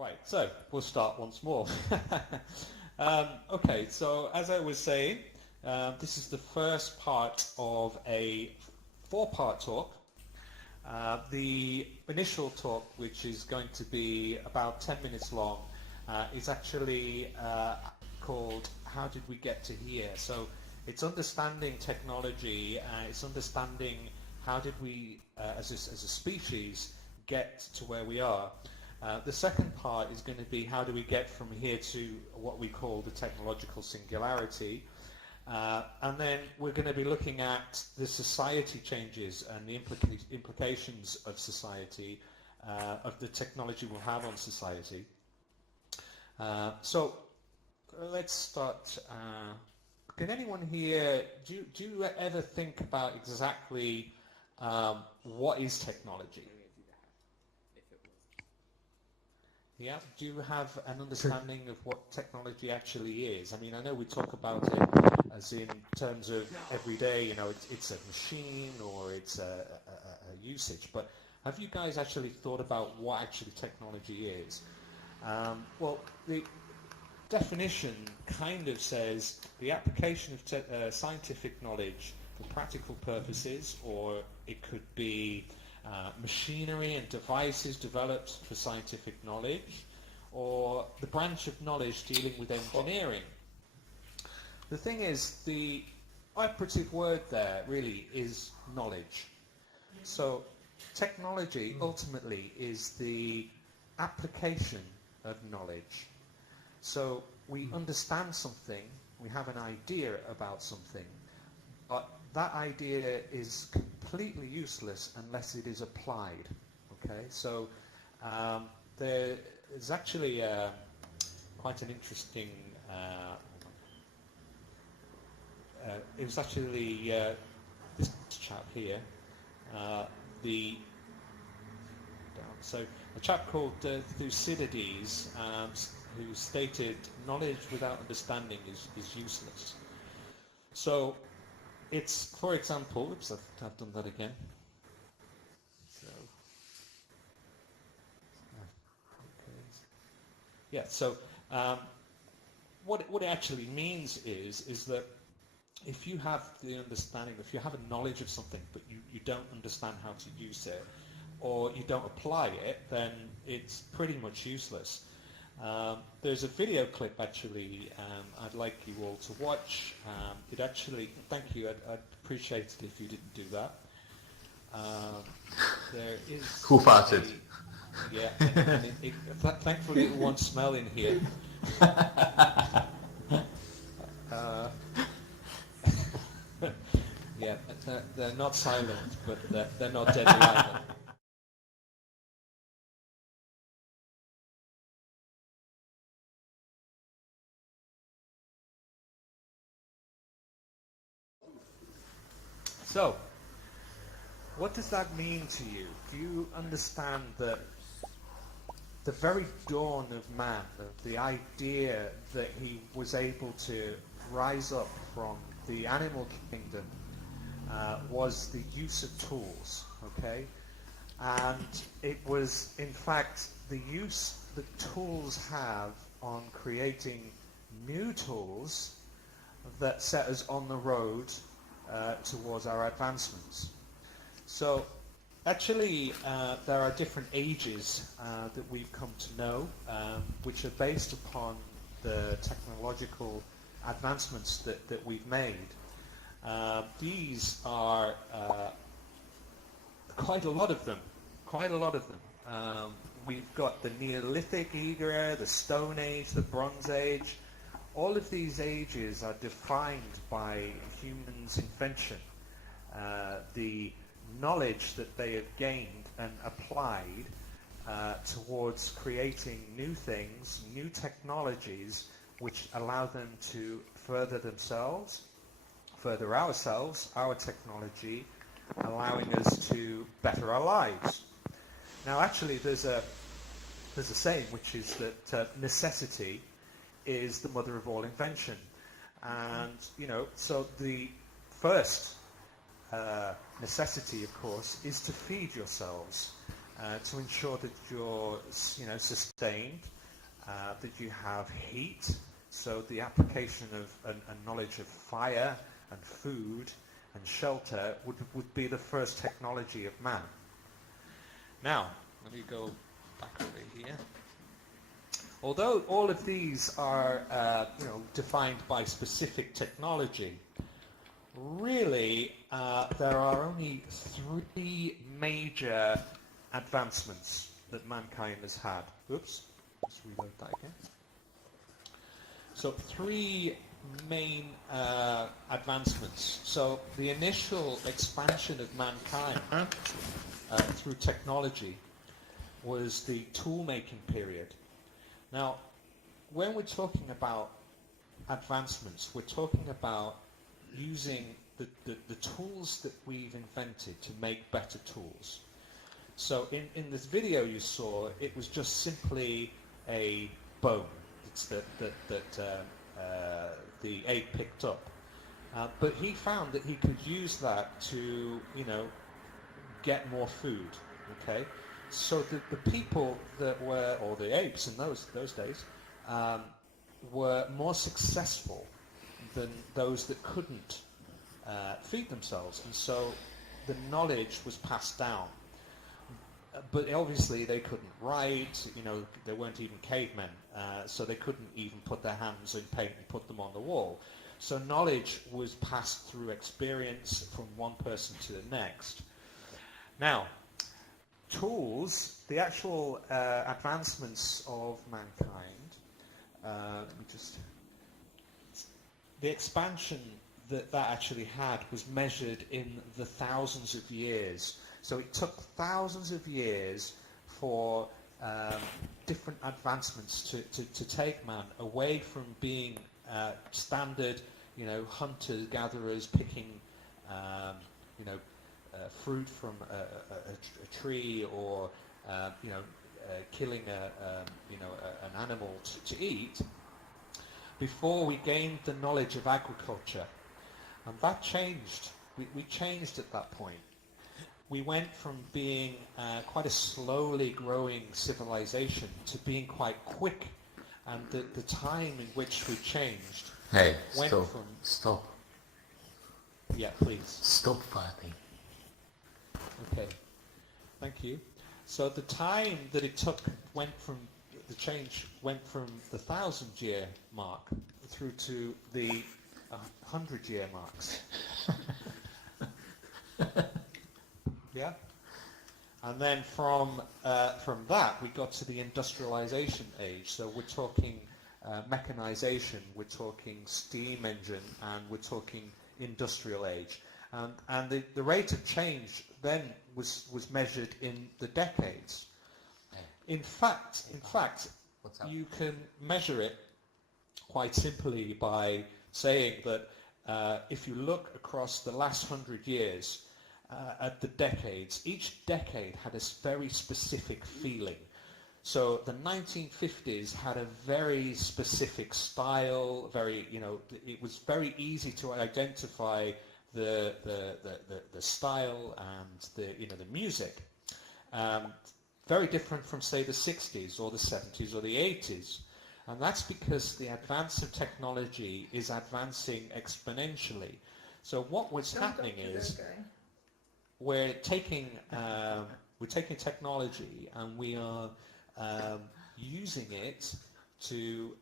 Right, so we'll start once more. Okay, so as I was saying, this is the first part of a four-part talk. The initial talk, which is going to be about 10 minutes long, is actually called How Did We Get to Here? So it's understanding technology, it's understanding how did we, as a species, get to where we are. The second part is going to be how do we get from here to what we call the technological singularity. And then we're going to be looking at the society changes and the implications of society, of the technology we'll have on society. So let's start. Can anyone here, do you ever think about exactly what is technology? Yeah, do you have an understanding of what technology actually is? I mean, I know we talk about it as in terms of every day, you know, it's a machine or it's a usage, but have you guys actually thought about what actually technology is? Well, the definition kind of says the application of scientific knowledge for practical purposes, or it could be machinery and devices developed for scientific knowledge, or the branch of knowledge dealing with engineering. The thing is, the operative word there really is knowledge. So technology ultimately is the application of knowledge. So we understand something, we have an idea about something, but that idea is completely useless unless it is applied. Okay, so there is actually quite an interesting. It was actually this chap here, so a chap called Thucydides, who stated knowledge without understanding is useless. So it's, for example, oops, I've done that again. So, yeah, so what it actually means is that if you have the understanding, if you have a knowledge of something, but you don't understand how to use it, or you don't apply it, then it's pretty much useless. There's a video clip actually I'd like you all to watch. It actually, thank you, I'd appreciate it if you didn't do that. There is who farted? Yeah, and thankfully it won't smell in here. Yeah, they're not silent, but they're not deadly either. So, what does that mean to you? Do you understand that the very dawn of man, the idea that he was able to rise up from the animal kingdom was the use of tools, okay? And it was, in fact, the use that tools have on creating new tools that set us on the road towards our advancements. So actually there are different ages that we've come to know, which are based upon the technological advancements that we've made. These are quite a lot of them. We've got the Neolithic era, the Stone Age, the Bronze Age. All of these ages are defined by humans' invention. The knowledge that they have gained and applied towards creating new things, new technologies, which allow them to further themselves, further ourselves, our technology, allowing us to better our lives. Now, actually, there's a saying which is that necessity is the mother of all invention, and you know, so the first necessity, of course, is to feed yourselves. to ensure that you're, sustained, that you have heat. So the application of a knowledge of fire and food and shelter would be the first technology of man. Now, let me go back over here. Although all of these are, defined by specific technology, really there are only three major advancements that mankind has had. Oops, let's reload that again. So three main advancements. So the initial expansion of mankind through technology was the tool-making period. Now, when we're talking about advancements, we're talking about using the tools that we've invented to make better tools. So in this video you saw, it was just simply a bone that the ape picked up. But he found that he could use that to, get more food, okay? So the people that were, or the apes in those days, were more successful than those that couldn't feed themselves, and so the knowledge was passed down. But obviously they couldn't write, they weren't even cavemen, so they couldn't even put their hands in paint and put them on the wall. So knowledge was passed through experience from one person to the next. Now, tools, the actual advancements of mankind, the expansion that actually had was measured in the thousands of years. So it took thousands of years for different advancements to take man away from being standard, hunters, gatherers, picking, fruit from a tree, or killing an animal to eat, before we gained the knowledge of agriculture. And that changed. We changed at that point. We went from being quite a slowly growing civilization to being quite quick, and the time in which we changed went from... Stop. Yeah, please. Stop fighting. Okay, thank you. So the time that it took went from the 1,000-year mark through to the 100-year marks. Yeah, and then from that we got to the industrialization age. So we're talking mechanization, we're talking steam engine, and we're talking industrial age. And the rate of change then was measured in the decades. In fact, you can measure it quite simply by saying that if you look across the last 100 years at the decades, each decade had a very specific feeling. So the 1950s had a very specific style, it was very easy to identify the style and the music. Very different from, say, the 60s or the 70s or the 80s. And that's because the advance of technology is advancing exponentially. So what was happening is we're taking technology and we are using it to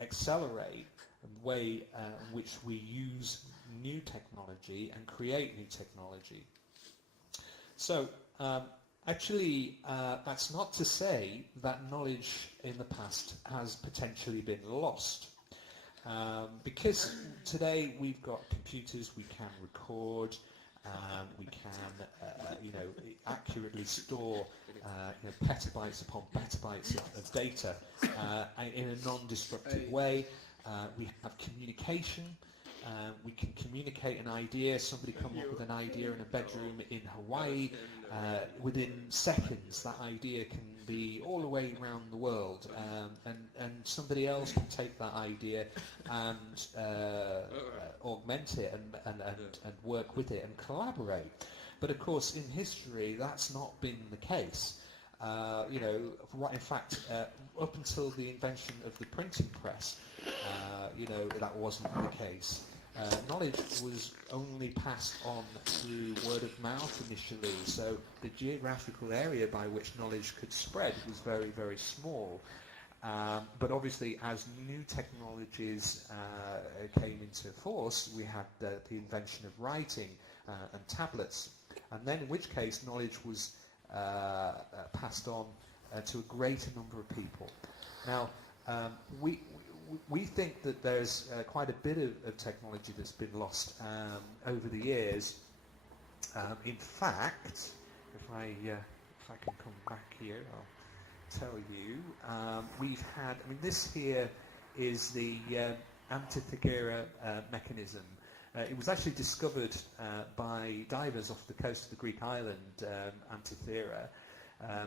accelerate the way in which we use new technology and create new technology. So actually, that's not to say that knowledge in the past has potentially been lost. Because today we've got computers, we can record, we can accurately store petabytes upon petabytes of data in a non-destructive way. We have communication. We can communicate an idea. Somebody come up with an idea in a bedroom in Hawaii. Within seconds, that idea can be all the way around the world, and somebody else can take that idea and augment it and work with it and collaborate. But of course, in history, that's not been the case. you know, in fact, up until the invention of the printing press, you know, that wasn't the case. Knowledge was only passed on through word of mouth initially, so the geographical area by which knowledge could spread was very, very small. But obviously, as new technologies came into force, we had the invention of writing and tablets, and then in which case knowledge was passed on to a greater number of people. Now, we think that there's quite a bit of technology that's been lost over the years. In fact, if I can come back here, I'll tell you. We've had, I mean, this here is the Antikythera mechanism. It was actually discovered by divers off the coast of the Greek island, Antikythera. I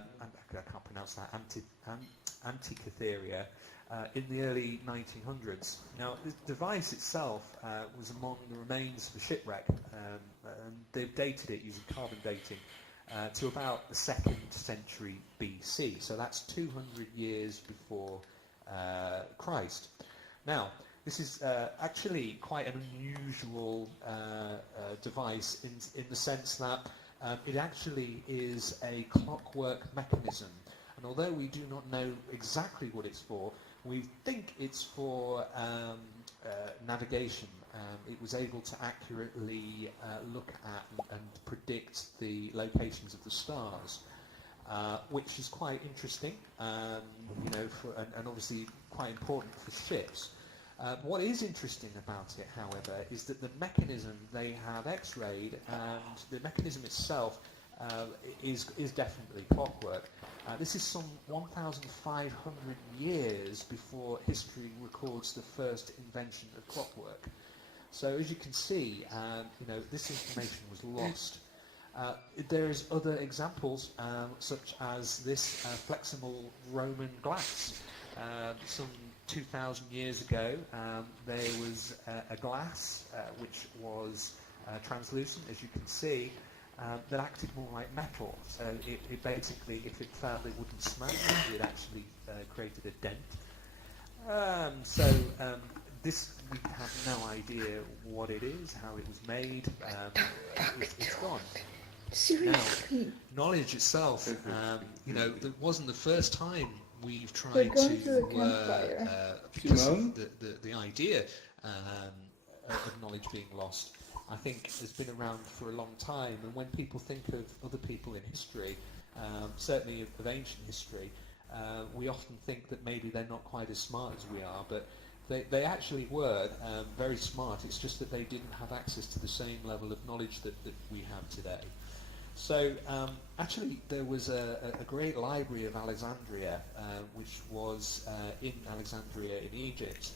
can't pronounce that, Antikythera, in the early 1900s. Now, the device itself was among the remains of a shipwreck, and they've dated it using carbon dating to about the 2nd century BC. So that's 200 years before Christ. Now, this is actually quite an unusual device in the sense that it actually is a clockwork mechanism. And although we do not know exactly what it's for, we think it's for navigation. It was able to accurately look at and predict the locations of the stars, which is quite interesting, you know, and obviously quite important for ships. What is interesting about it, however, is that the mechanism they have X-rayed, and the mechanism itself is definitely clockwork. This is some 1,500 years before history records the first invention of clockwork. So as you can see, you know, this information was lost. There's other examples, such as this flexible Roman glass. Some 2,000 years ago, there was a glass which was translucent, as you can see, that acted more like metal. So it basically, if it felt it wouldn't smash, it actually created a dent. This, we have no idea what it is, how it was made. It's gone. Seriously? Now, knowledge itself, you know, that wasn't the first time we've tried to push the idea of knowledge being lost. I think has been around for a long time, and when people think of other people in history, certainly of ancient history, we often think that maybe they're not quite as smart as we are, but they actually were very smart. It's just that they didn't have access to the same level of knowledge that we have today. So actually there was a great library of Alexandria, which was in Alexandria in Egypt.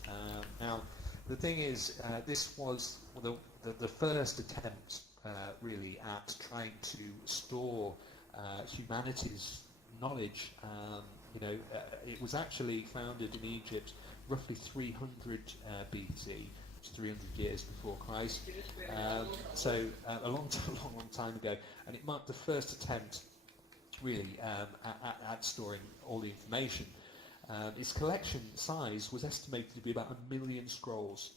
Now the thing is, this was the first attempt really at trying to store humanities knowledge. You know, it was actually founded in Egypt roughly 300 BC, 300 years before Christ. So a long time ago, and it marked the first attempt really at storing all the information. Its collection size was estimated to be about 1 million scrolls.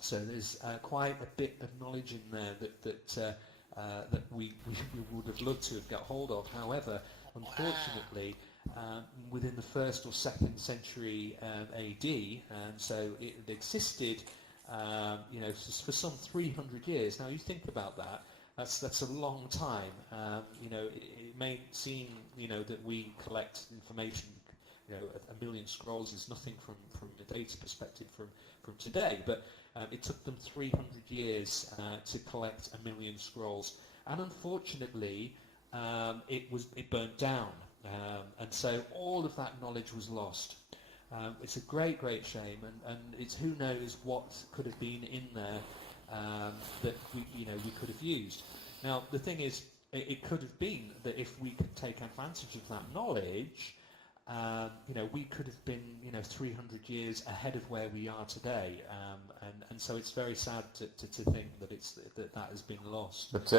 So there's quite a bit of knowledge in there that we would have loved to have got hold of. However, unfortunately, within the 1st or 2nd century AD, and so it existed, you know, for some 300 years. Now you think about that. That's a long time. You know, it may seem, you know, that we collect information. You know, 1 million scrolls is nothing from a data perspective from today, but it took them 300 years to collect 1 million scrolls, and unfortunately, it burnt down, and so all of that knowledge was lost. It's a great shame, and it's who knows what could have been in there that we could have used. Now the thing is, it could have been that if we could take advantage of that knowledge, you know, we could have been, you know, 300 years ahead of where we are today, and so it's very sad to think that that has been lost. But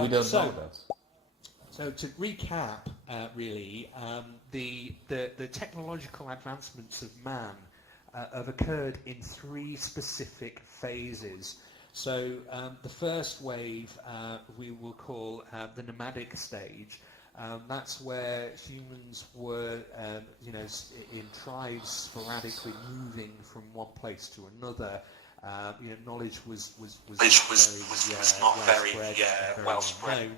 we don't know that. So to recap, really. The technological advancements of man have occurred in three specific phases. So the first wave we will call the nomadic stage. That's where humans were, in tribes, sporadically moving from one place to another. Knowledge was not very well spread.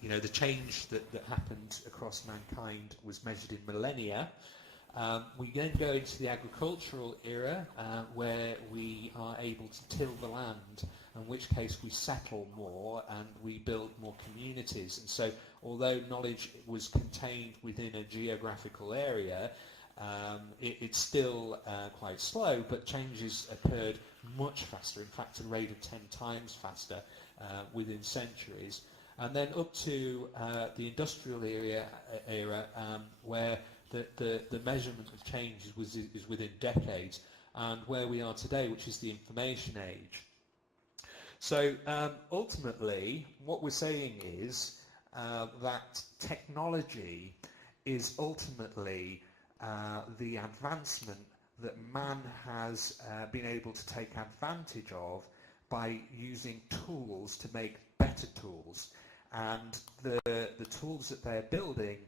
The change that happened across mankind was measured in millennia. We then go into the agricultural era, where we are able to till the land, in which case we settle more and we build more communities. And so, although knowledge was contained within a geographical area, it's still quite slow, but changes occurred much faster, in fact a rate of 10 times faster within centuries. And then up to the industrial era where the measurement of change is within decades, and where we are today, which is the information age. So ultimately, what we're saying is that technology is ultimately the advancement that man has been able to take advantage of by using tools to make better tools. And the tools that they're building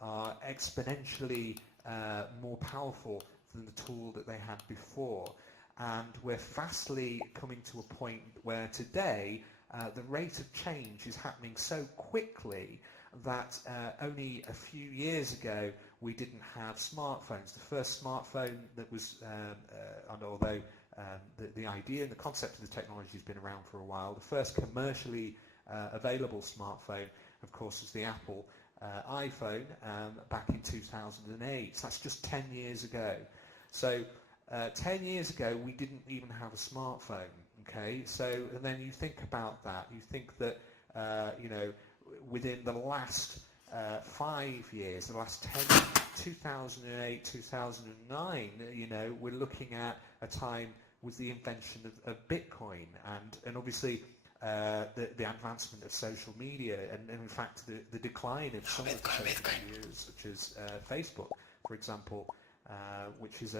are exponentially more powerful than the tool that they had before. And we're fastly coming to a point where today the rate of change is happening so quickly that only a few years ago we didn't have smartphones. The first smartphone that was, and although the idea and the concept of the technology has been around for a while, the first commercially available smartphone, of course, was the Apple iPhone back in 2008. So that's just 10 years ago. So 10 years ago we didn't even have a smartphone. Okay, so and then you think about that. You think that within the last 5 years, the last 10, 2008, 2009, we're looking at a time with the invention of Bitcoin and obviously the advancement of social media and in fact the decline of some of the social media such as Facebook, for example, which is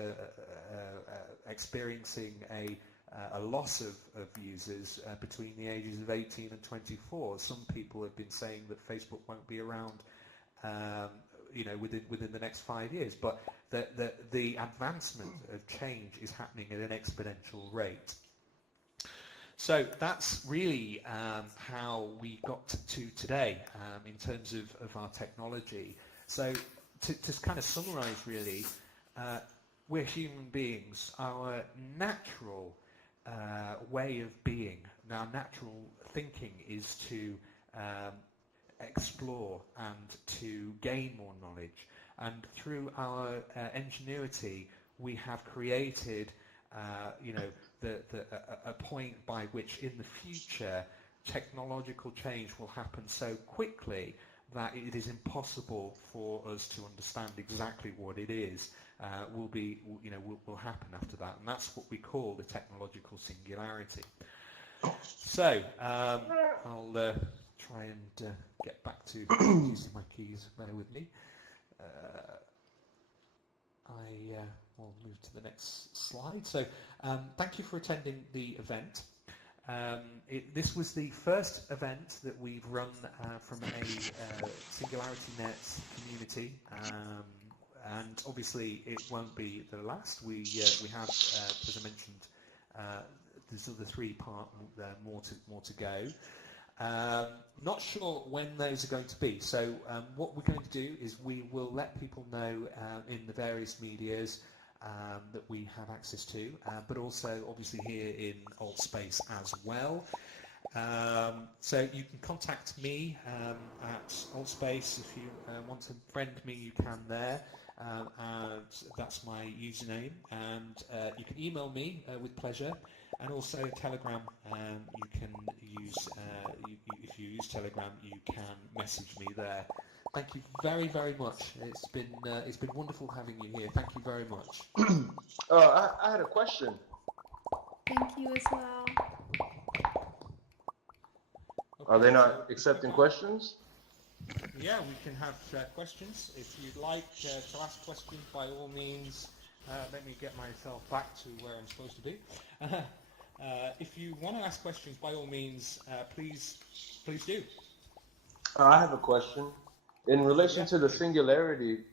experiencing a loss of users between the ages of 18 and 24. Some people have been saying that Facebook won't be around within the next 5 years, but the advancement of change is happening at an exponential rate. So that's really how we got to today in terms of our technology. So to kind of summarize really, we're human beings. Our natural way of being, our natural thinking is to explore and to gain more knowledge. And through our ingenuity, we have created a point by which in the future technological change will happen so quickly that it is impossible for us to understand exactly what it is will happen after that, and that's what we call the technological singularity. So I'll try and get back to using my keys. Bear with me. I will move to the next slide. So thank you for attending the event. This was the first event that we've run from a SingularityNET community, and obviously it won't be the last. We have, as I mentioned, there's other 3 part more to go. Not sure when those are going to be, so what we're going to do is we will let people know in the various medias that we have access to, but also obviously here in Altspace as well. So you can contact me at Altspace. If you want to friend me, you can there, and that's my username, and you can email me with pleasure. And also Telegram, you can use, if you use Telegram, you can message me there. Thank you very, very much. It's been wonderful having you here. Thank you very much. I had a question. Thank you as well. Okay, are they not accepting questions? Yeah, we can have questions. If you'd like to ask questions, by all means, let me get myself back to where I'm supposed to be. If you want to ask questions, by all means, please do. I have a question. In relation Yeah, to the please. singularity,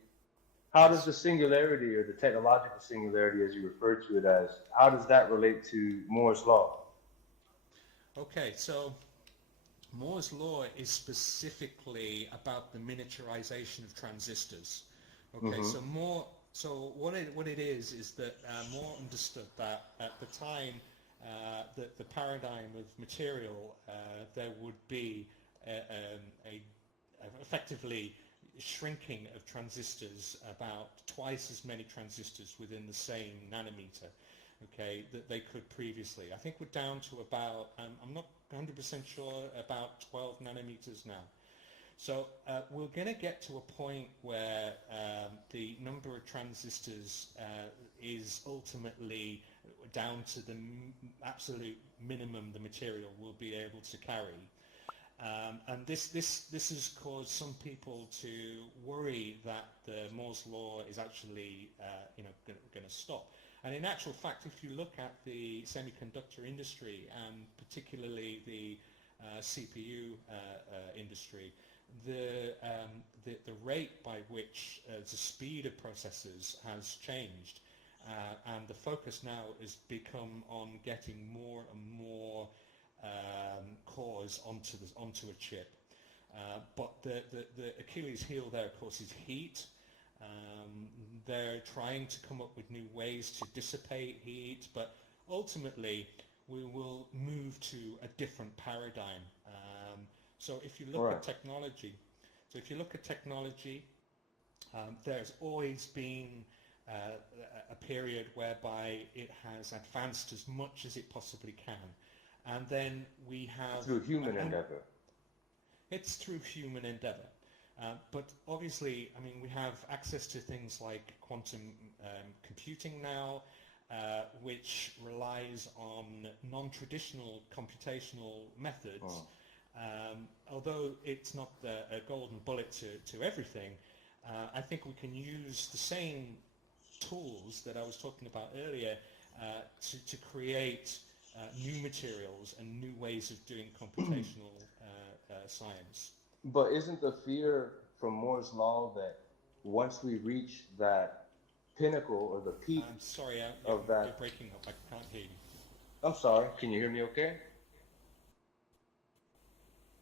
how does Yes. the singularity or the technological singularity, as you refer to it as, how does that relate to Moore's law? Okay, so Moore's law is specifically about the miniaturization of transistors. Okay, Mm-hmm. so what it is that Moore understood that at the time that the paradigm of material, there would be a effectively shrinking of transistors, about twice as many transistors within the same nanometer, okay, that they could previously. I think we're down to about, I'm not 100% sure, about 12 nanometers now. So we're going to get to a point where the number of transistors is ultimately down to the absolute minimum the material will be able to carry. And this has caused some people to worry that the Moore's law is actually going to stop. And in actual fact, if you look at the semiconductor industry, and particularly the CPU industry, the rate by which the speed of processors has changed, and the focus now has become on getting more and more cores onto a chip. But the Achilles heel there, of course, is heat. They're trying to come up with new ways to dissipate heat, but ultimately we will move to a different paradigm. So if you look at technology, there's always been a period whereby it has advanced as much as it possibly can. And then we have... Through human endeavor. It's through human endeavor. But obviously, I mean, we have access to things like quantum computing now, which relies on non-traditional computational methods. Although it's not a golden bullet to everything, I think we can use the same tools that I was talking about earlier to create new materials and new ways of doing computational science. But isn't the fear from Moore's law that once we reach that pinnacle or the peak I'm sorry, of you're that... breaking up. I can't hear you. I'm sorry. Can you hear me okay?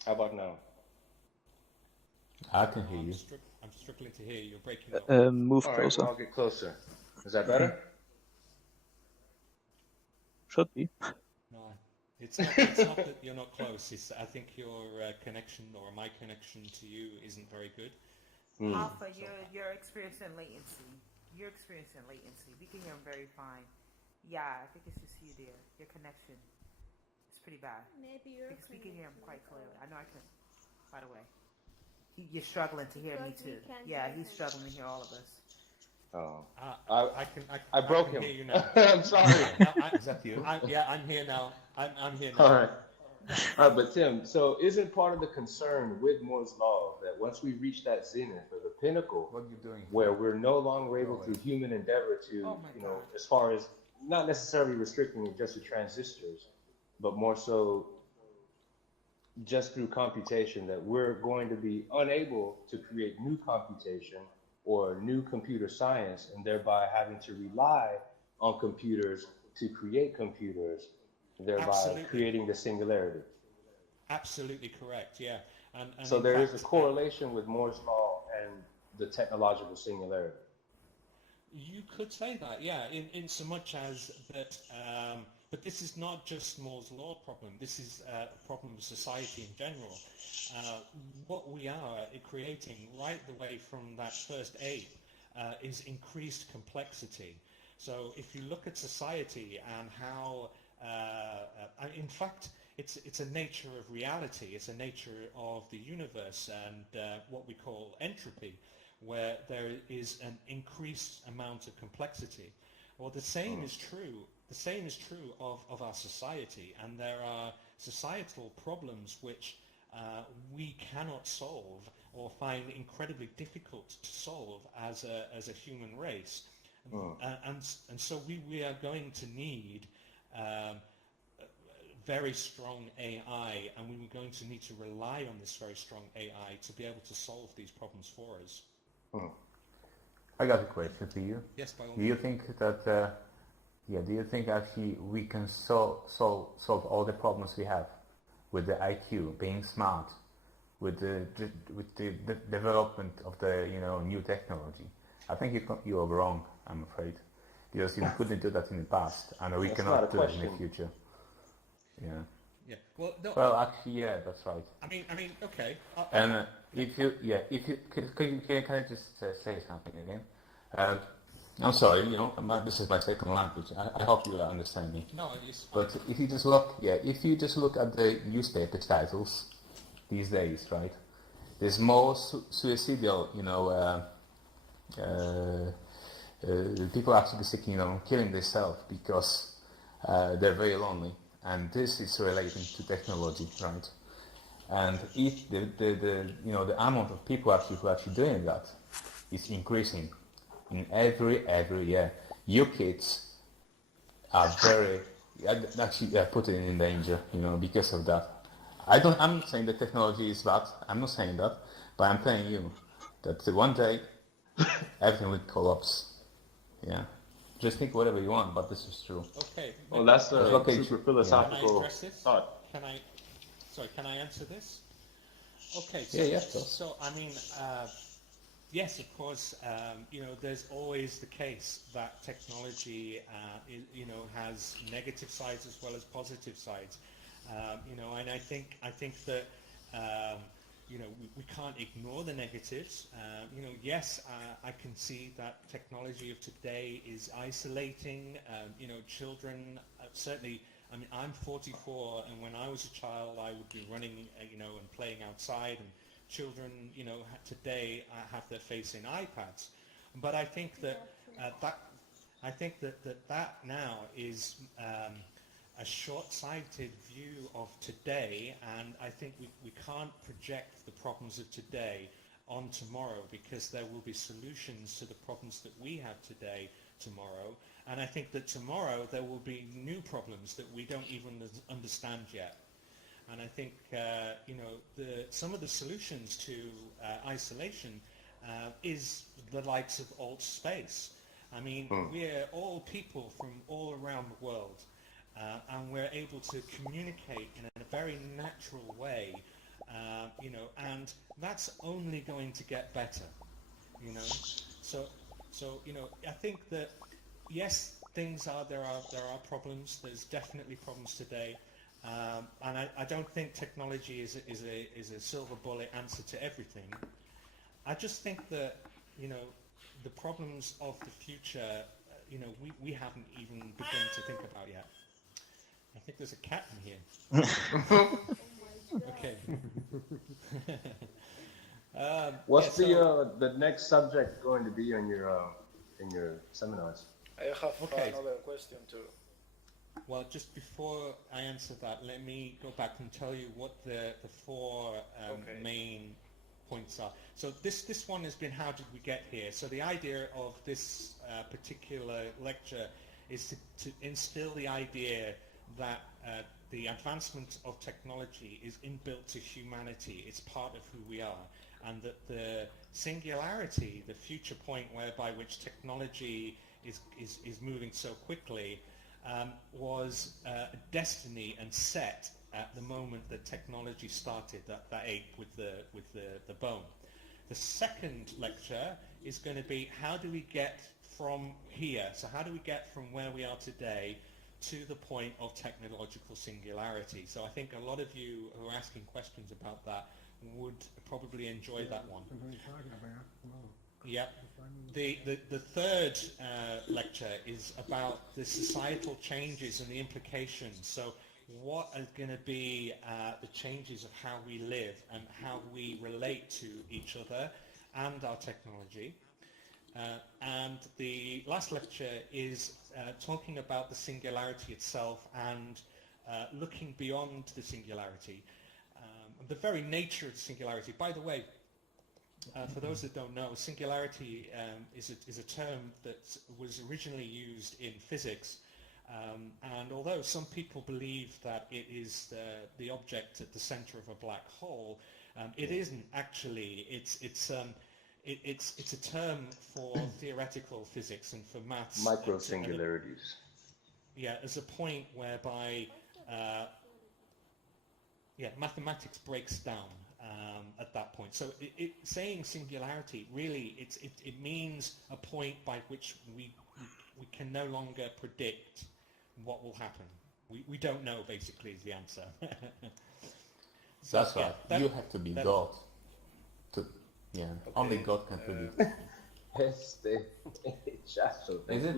How about now? I can hear you. I'm struggling to hear you. You're breaking up. Move All right, closer. I'll get closer. Is that better? Should be. No, it's not that you're not close. I think your connection or my connection to you isn't very good. Alpha, you're experiencing latency. You're experiencing latency. We can hear him very fine. Yeah, I think it's just you there. Your connection is pretty bad. Maybe you're because we can hear him quite clearly. I know I can. By the way, you're struggling to hear me too. Yeah, he's struggling to hear all of us. Oh, I broke can him. Hear you now. I'm sorry. Is that you? I'm here now. I'm here now. All right. All right, but Tim, so isn't part of the concern with Moore's law that once we reach that zenith or the pinnacle, What are you doing? where we're no longer able through human endeavor to, as far as not necessarily restricting it just to transistors, but more so just through computation, that we're going to be unable to create new computation or new computer science, and thereby having to rely on computers to create computers, thereby Absolutely. creating the singularity. Absolutely correct, yeah. And so there is a correlation with Moore's law and the technological singularity. You could say that, yeah, in so much as that, but this is not just Moore's law problem. This is a problem of society in general. What we are creating right the way from that first ape is increased complexity. So if you look at society and how, in fact, it's a nature of reality. It's a nature of the universe and what we call entropy, where there is an increased amount of complexity. Well, the same is true. The same is true of our society, and there are societal problems which we cannot solve or find incredibly difficult to solve as a human race. And so we are going to need very strong AI, and we were going to need to rely on this very strong AI to be able to solve these problems for us. I got a question for you. Yes, by all Do you think that, do you think actually we can solve all the problems we have with the IQ, being smart, with the development of the new technology? I think you are wrong, I'm afraid, because you couldn't do that in the past, and we cannot do it in the future. Yeah. Yeah. Well, no. Well, actually, yeah, that's right. I mean, okay. And can I just say something again? I'm sorry, this is my second language. I hope you understand me. No, it's fine. But if you just look at the newspaper titles these days, right? There's more suicidal, people actually thinking on killing themselves because they're very lonely, and this is relating to technology, right? And if the amount of people who actually doing that is increasing in every year, your kids are very actually put in danger, because of that. I'm not saying that technology is bad. I'm not saying that, but I'm telling you that one day everything will collapse. Yeah. Just think whatever you want, but this is true. Okay. Well, that's a super philosophical thought. Can I answer this? Okay. So I mean, yes, of course. There's always the case that technology, has negative sides as well as positive sides. And I think that we can't ignore the negatives. Yes, I can see that technology of today is isolating. Children certainly. I mean, I'm 44, and when I was a child, I would be running, and playing outside. And children, today have their face in iPads. But I think that that now is a short-sighted view of today, and I think we can't project the problems of today on tomorrow, because there will be solutions to the problems that we have today tomorrow, and I think that tomorrow there will be new problems that we don't even understand yet. And I think some of the solutions to isolation is the likes of AltspaceVR. I mean, we're all people from all around the world, and we're able to communicate in a very natural way, and that's only going to get better, So I think that yes, there are problems. There's definitely problems today, and I don't think technology is a silver bullet answer to everything. I just think that the problems of the future, we haven't even begun to think about yet. I think there's a cat in here. Okay. What's the next subject going to be in your seminars? I have another question too. Well, just before I answer that, let me go back and tell you what the four main points are. So this one has been, how did we get here? So the idea of this particular lecture is to instill the idea that the advancement of technology is inbuilt to humanity. It's part of who we are, and that the singularity, the future point whereby which technology is moving so quickly, was a destiny and set at the moment that technology started, that ape with the bone. The second lecture is going to be, how do we get from here? So how do we get from where we are today to the point of technological singularity? So I think a lot of you who are asking questions about that would probably enjoy that one. Yeah. The third lecture is about the societal changes and the implications. So what are going to be the changes of how we live and how we relate to each other and our technology. And the last lecture is talking about the singularity itself and looking beyond the singularity. The very nature of the singularity. By the way, for those that don't know, singularity is a term that was originally used in physics, and although some people believe that it is the object at the center of a black hole, it isn't actually. It's a term for theoretical physics and for maths. Micro singularities. Yeah, as a point whereby mathematics breaks down at that point. So saying singularity really it means a point by which we can no longer predict what will happen. We don't know, basically, is the answer. So, That's right. You have to be God. Only God can predict. Is it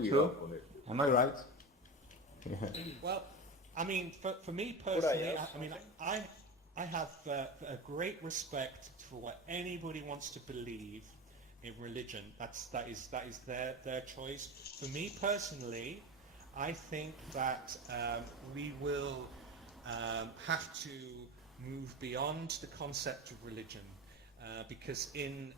true? Am I right? Well, I mean, for me personally, I have a great respect for what anybody wants to believe in religion. That is their choice. For me personally, I think that we will have to move beyond the concept of religion, because in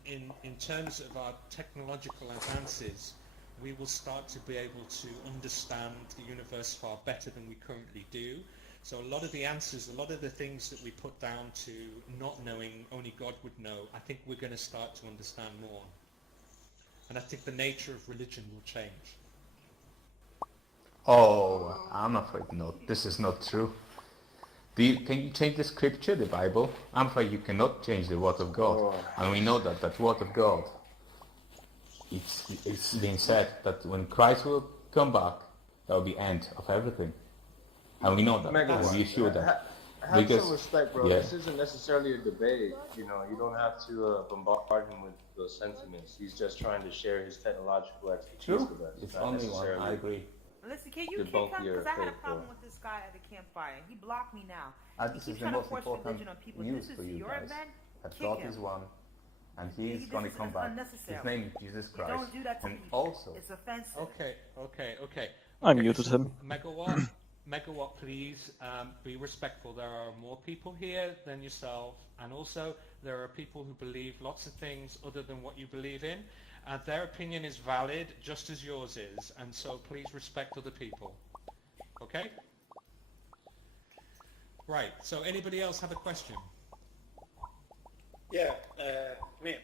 terms of our technological advances, we will start to be able to understand the universe far better than we currently do. So a lot of the answers, a lot of the things that we put down to not knowing, only God would know, I think we're going to start to understand more. And I think the nature of religion will change. Oh, I'm afraid not. This is not true. Can you change the scripture, the Bible? I'm afraid you cannot change the word of God. And we know that word of God, it's been said that when Christ will come back, there will be end of everything. And we know that. And we assure that. Have some respect, bro. This isn't necessarily a debate. You don't have to bombard him with those sentiments. He's just trying to share his technological expertise with us. It's only one. I agree. Listen, can you kick him? Because I had a problem with this guy at the campfire. He blocked me now. This he is keeps the trying to most force important religion on people. news This for is you your guys. event. That Kick God him. is one, and He is going to come back. His name is Jesus Christ. Don't do that to and people. Also, it's offensive. Okay. I muted him. Megawatt, please be respectful. There are more people here than yourself, and also there are people who believe lots of things other than what you believe in, and their opinion is valid just as yours is, and so please respect other people. Okay? Right, so anybody else have a question? Yeah, me.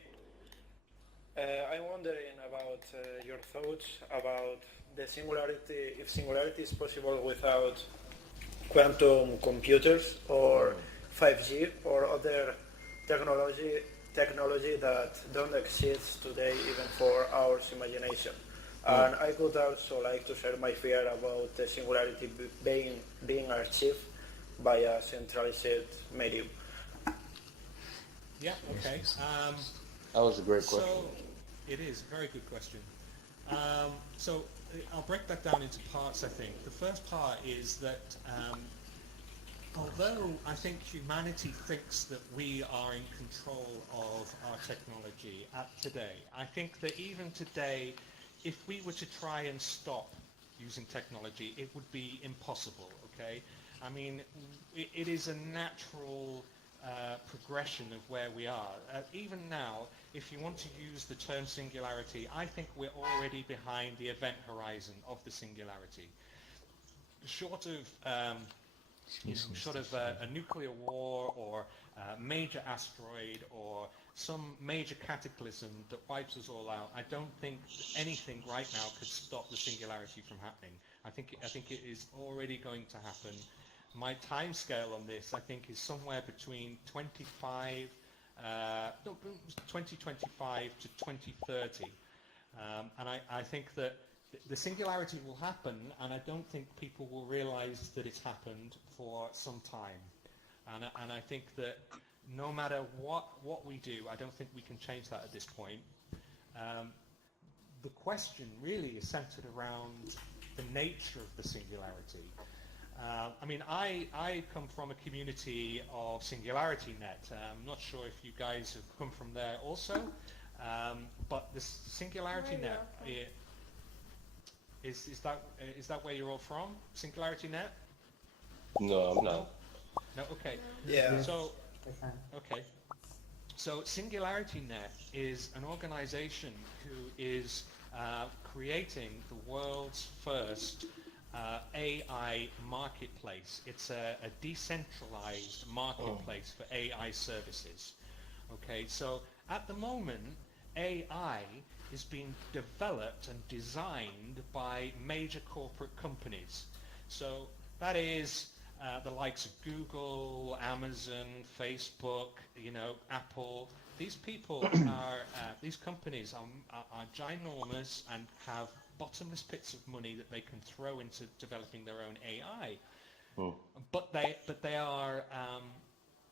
I'm wondering about your thoughts about the singularity, if singularity is possible without quantum computers or 5G or other technology that don't exist today even for our imagination. And I would also like to share my fear about the singularity being achieved by a centralized medium. Yeah, okay. That was a great question. So, it is a very good question. So I'll break that down into parts, I think. The first part is that although I think humanity thinks that we are in control of our technology today, I think that even today, if we were to try and stop using technology, it would be impossible, okay? I mean, it is a natural progression of where we are. Even now, if you want to use the term singularity, I think we're already behind the event horizon of the singularity. Short of a nuclear war or a major asteroid or some major cataclysm that wipes us all out, I don't think anything right now could stop the singularity from happening. I think it is already going to happen. My time scale on this, I think, is somewhere between 2025 to 2030. And I think that the singularity will happen, and I don't think people will realize that it's happened for some time. And I think that no matter what we do, I don't think we can change that at this point. The question really is centered around the nature of the singularity. I mean, I come from a community of SingularityNET. I'm not sure if you guys have come from there also, but the SingularityNet, is that where you're all from? SingularityNet? No, I'm not. No, okay. Yeah. So, okay. So SingularityNet is an organization who is creating the world's first AI marketplace. It's a decentralized marketplace for AI services. Okay, so at the moment, AI is being developed and designed by major corporate companies. So that is the likes of Google, Amazon, Facebook, Apple. These people these companies are ginormous and have bottomless pits of money that they can throw into developing their own AI. But they are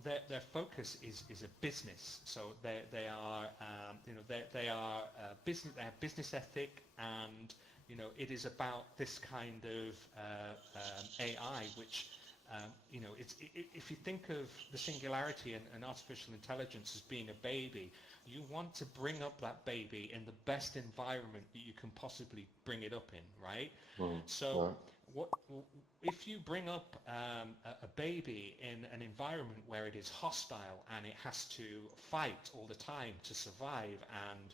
their focus is a business. So they are they are business. They have business ethic, and it is about this kind of AI, which if you think of the singularity and artificial intelligence as being a baby, you want to bring up that baby in the best environment that you can possibly bring it up in, right? So if you bring up a baby in an environment where it is hostile and it has to fight all the time to survive, and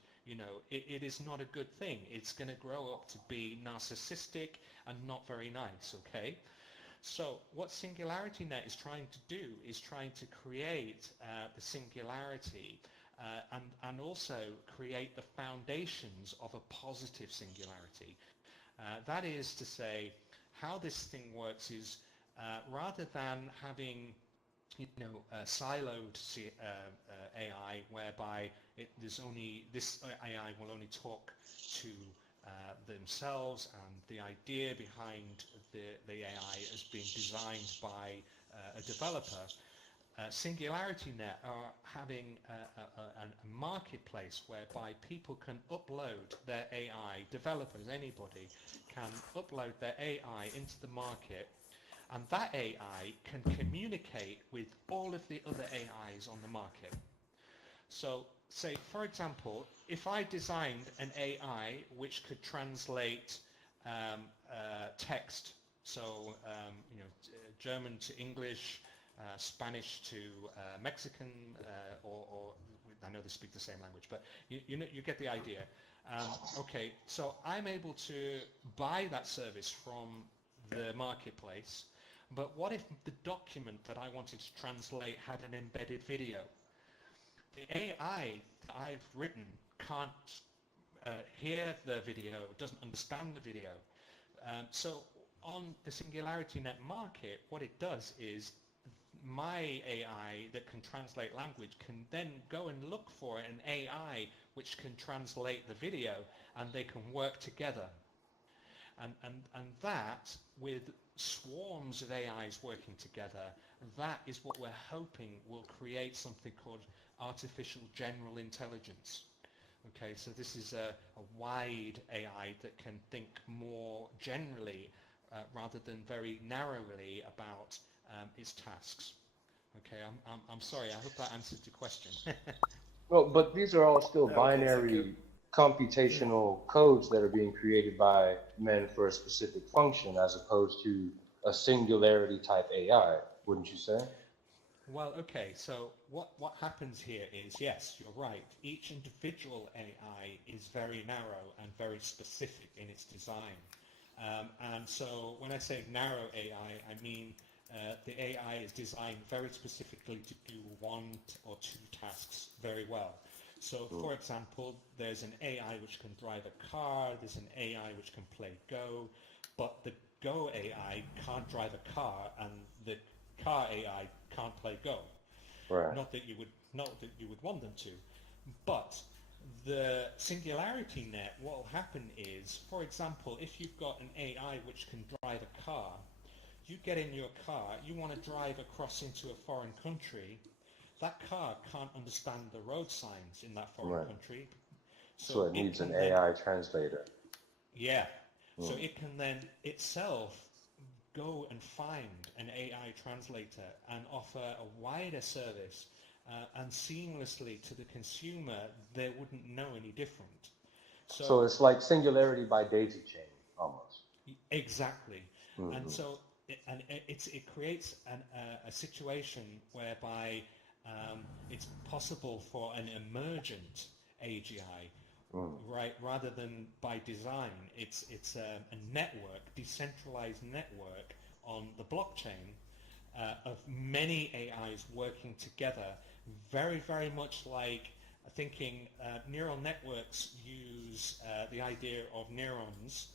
it is not a good thing. It's going to grow up to be narcissistic and not very nice, okay? So what SingularityNet is trying to do is trying to create the singularity and also create the foundations of a positive singularity. That is to say, how this thing works is rather than having siloed AI, whereby there's only this AI will only talk to themselves, and the idea behind the AI has been designed by a developer. SingularityNet are having a marketplace whereby people can upload their AI, developers, anybody can upload their AI into the market, and that AI can communicate with all of the other AIs on the market. So say, for example, if I designed an AI which could translate text, so German to English, Spanish to Mexican, or I know they speak the same language, but you get the idea. Okay, so I'm able to buy that service from the marketplace, but what if the document that I wanted to translate had an embedded video? The AI that I've written can't hear the video, doesn't understand the video. So on the SingularityNet market, what it does is my AI that can translate language can then go and look for an AI which can translate the video, and they can work together. And that, with swarms of AIs working together, that is what we're hoping will create something called artificial general intelligence. Okay, so this is a wide AI that can think more generally rather than very narrowly about its tasks. Okay, I'm sorry, I hope that answers your question. Well, but these are all still Okay, thank you. binary computational codes that are being created by men for a specific function, as opposed to a singularity type AI, wouldn't you say? Well, okay, so what happens here is, yes, you're right, each individual AI is very narrow and very specific in its design. And so when I say narrow AI, I mean the AI is designed very specifically to do one or two tasks very well. So, for example, there's an AI which can drive a car, there's an AI which can play Go, but the Go AI can't drive a car, and the car AI can't play Go. Right. Not that you would want them to, but the SingularityNet, what will happen is, for example, if you've got an AI which can drive a car, you get in your car, you want to drive across into a foreign country, that car can't understand the road signs in that foreign country. So it needs an AI translator. Yeah. So it can then itself go and find an AI translator and offer a wider service, and seamlessly to the consumer, they wouldn't know any different. So it's like singularity by daisy chain, almost. Exactly. And so it creates a situation whereby it's possible for an emergent AGI, right? Rather than by design, it's a network, decentralized network on the blockchain of many AIs working together, very, very much like thinking neural networks use the idea of neurons,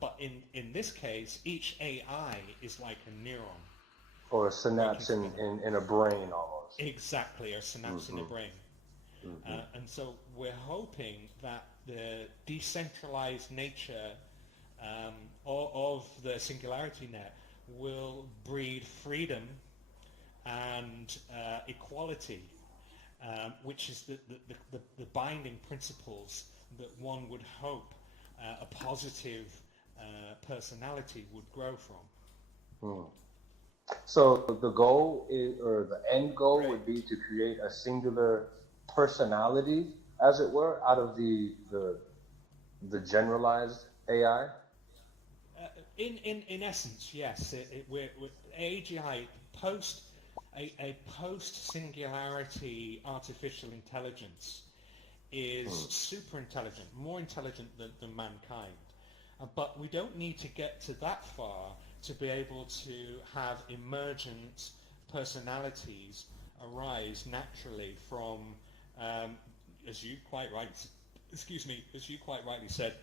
but in this case, each AI is like a neuron. Or a synapse in a brain almost. Exactly, or synapse in a brain. And so we're hoping that the decentralized nature of the Singularity Net will breed freedom and equality, which is the binding principles that one would hope a positive personality would grow from. So the goal is, or the end goal Right. would be to create a singular personality, as it were, out of the generalized AI. In essence, yes. We're AGI a post singularity artificial intelligence is super intelligent, more intelligent than mankind. But we don't need to get to that far to be able to have emergent personalities arise naturally from, as you quite rightly said,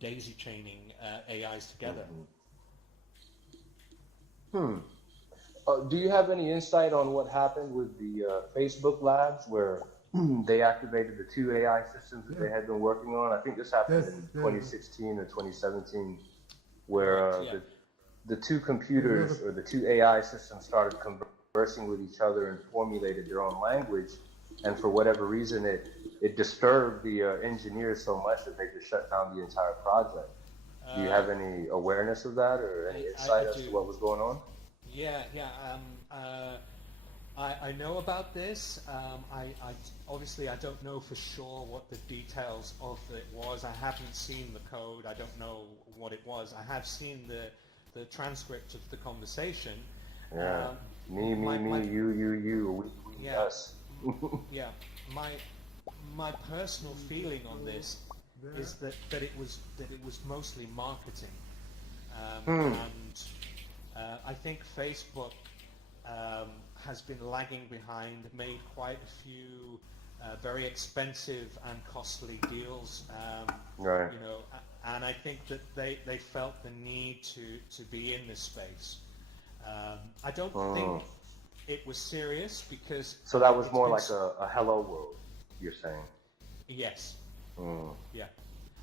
daisy chaining AIs together. Do you have any insight on what happened with the Facebook labs where they activated the two AI systems that they had been working on? I think this happened in 2016 or 2017, where the two computers or the two AI systems started conversing with each other and formulated their own language. And for whatever reason, it disturbed the engineers so much that they just shut down the entire project. Do you have any awareness of that or any insight as to what was going on? Yeah. I know about this. I obviously I don't know for sure what the details of it was. I haven't seen the code. I don't know what it was. I have seen the transcript of the conversation. Yeah. Me, you, we, us. Yeah. My personal feeling on this is that it was mostly marketing, and I think Facebook has been lagging behind, made quite a few very expensive and costly deals, Right. you know, and I think that they felt the need to be in this space. I don't think it was serious because. So that was more like a hello world, you're saying? Yes. Yeah.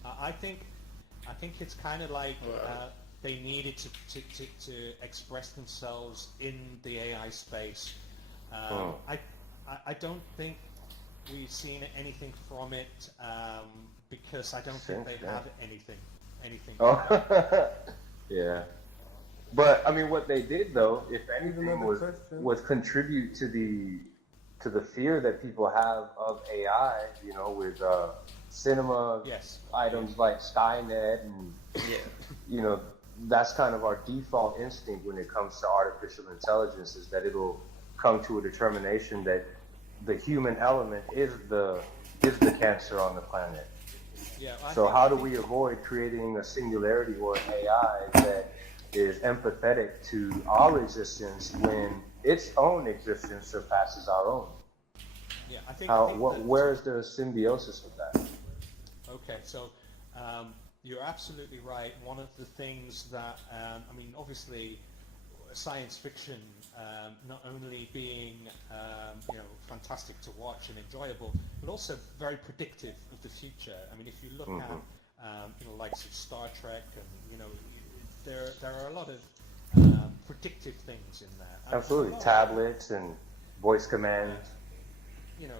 I think it's kind of like they needed to express themselves in the AI space. I don't think we've seen anything from it because I don't think they have anything. Yeah. But I mean, what they did though, if anything, was contribute to the fear that people have of AI. You know, with cinema items like Skynet, and you know, that's kind of our default instinct when it comes to artificial intelligence, is that it'll come to a determination that the human element is the cancer on the planet. Yeah, so how do we avoid creating a singularity or an AI that is empathetic to our existence when its own existence surpasses our own? Yeah, I think where is the symbiosis of that? Okay, so you're absolutely right. One of the things that, I mean, obviously, science fiction, not only being, you know, fantastic to watch and enjoyable, but also very predictive of the future. I mean, if you look at, you know, like Star Trek, and you know, there are a lot of predictive things in there. Absolutely, tablets and voice commands. You know,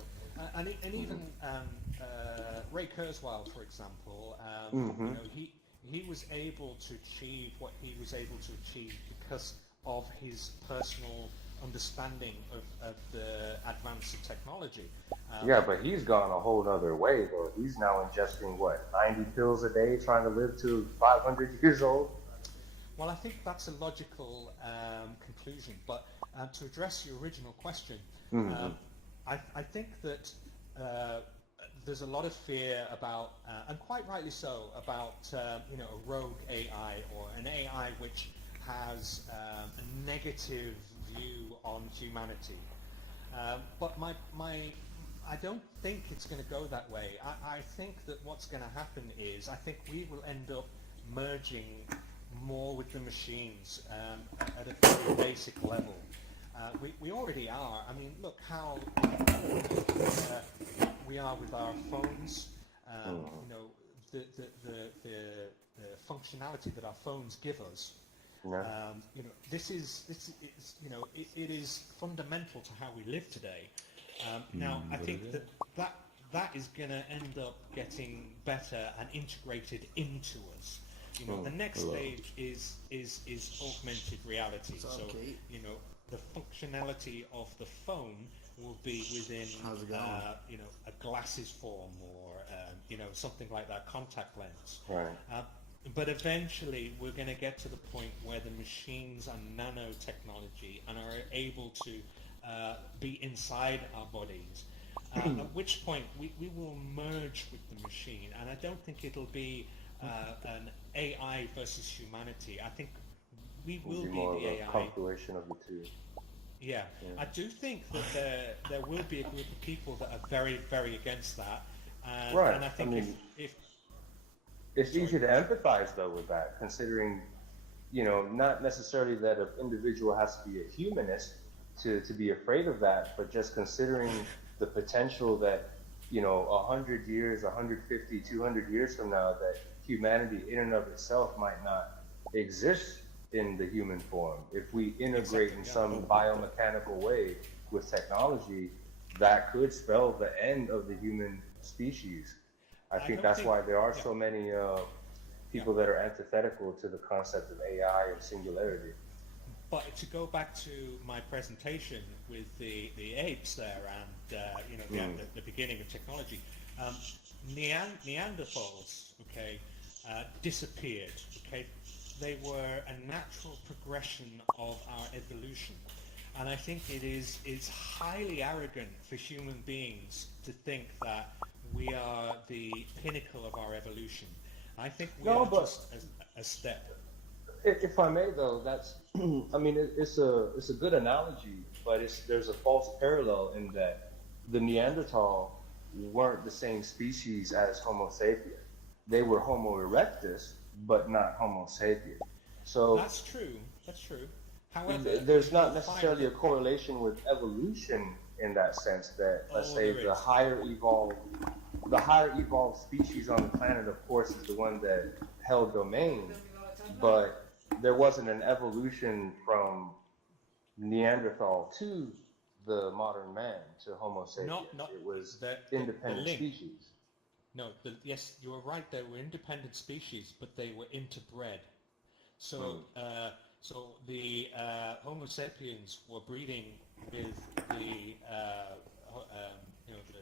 and even Ray Kurzweil, for example, you know, he was able to achieve what he was able to achieve because of his personal understanding of the advance of technology. Yeah, but he's gone a whole other way, though. He's now ingesting, what, 90 pills a day, trying to live to 500 years old? Well, I think that's a logical conclusion. But to address your original question, I think that there's a lot of fear about, and quite rightly so, about a rogue AI or an AI which has a negative view on humanity. But I don't think it's going to go that way. I think that what's going to happen is, I think we will end up merging more with the machines at a very basic level. We already are. I mean, look how we are with our phones. The functionality that our phones give us. This is it is fundamental to how we live today. Now, I think that is going to end up getting better and integrated into us. The next stage is augmented reality. So, the functionality of the phone will be within, a glasses form or, something like that, contact lens. Right. But eventually, we're going to get to the point where the machines are nanotechnology and are able to be inside our bodies. At which point, we will merge with the machine, and I don't think it'll be an AI versus humanity. I think we will be more the of AI. a compilation of the two. Yeah, I do think that there will be a group of people that are very, very against that. Right. And I think if it's easy to empathize though with that, considering, not necessarily that an individual has to be a humanist to be afraid of that, but just considering the potential that, 100 years, 150, 200 years from now, that humanity in and of itself might not exist in the human form. If we integrate in some biomechanical way with technology, that could spell the end of the human species. I think that's why there are so many people that are antithetical to the concept of AI and singularity. But to go back to my presentation with the apes there and the beginning of technology, Neanderthals, disappeared. They were a natural progression of our evolution, and I think it's highly arrogant for human beings to think that we are the pinnacle of our evolution. I think we are just a step. If I may, though, that's I mean, it's a good analogy, but there's a false parallel in that the Neanderthal weren't the same species as Homo sapien. They were Homo erectus, but not Homo sapien. So that's true. However, there's not necessarily a correlation with evolution in that sense. That let's say the higher evolved species on the planet, of course, is the one that held domain, but there wasn't an evolution from Neanderthal to the modern man, to Homo sapiens. It was independent species. No, yes, you were right. They were independent species, but they were interbred. So, the Homo sapiens were breeding with the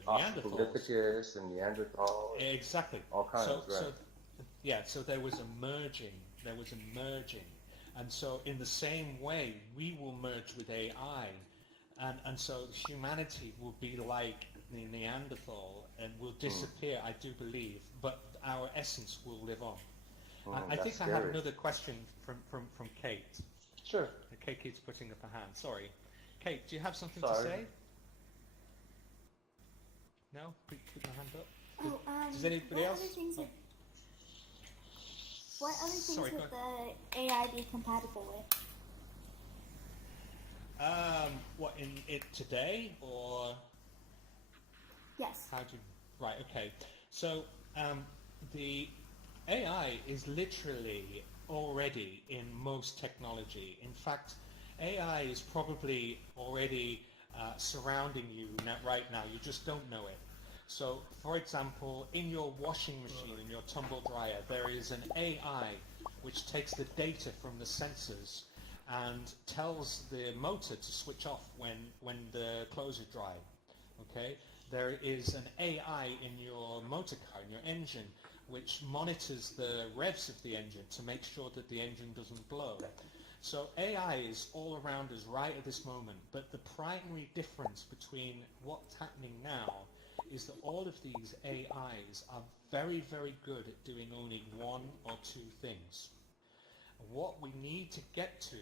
Australopithecus and Neanderthal. Exactly. All kinds, right? So there was a merging. And so in the same way, we will merge with AI. And so humanity will be like the Neanderthal and will disappear, I do believe, but our essence will live on. I think I have another question from Kate. Sure. Kate keeps putting up a hand. Sorry. Kate, do you have something to say? No? Put your hand up. Does anybody else? What other things would the AI be compatible with? What, in it today, or? Yes. Right, okay. So, the AI is literally already in most technology. In fact, AI is probably already surrounding you right now. You just don't know it. So, for example, in your washing machine, in your tumble dryer, there is an AI which takes the data from the sensors and tells the motor to switch off when the clothes are dry. Okay? There is an AI in your motor car, in your engine, which monitors the revs of the engine to make sure that the engine doesn't blow. So AI is all around us right at this moment, but the primary difference between what's happening now is that all of these AIs are very, very good at doing only one or two things. What we need to get to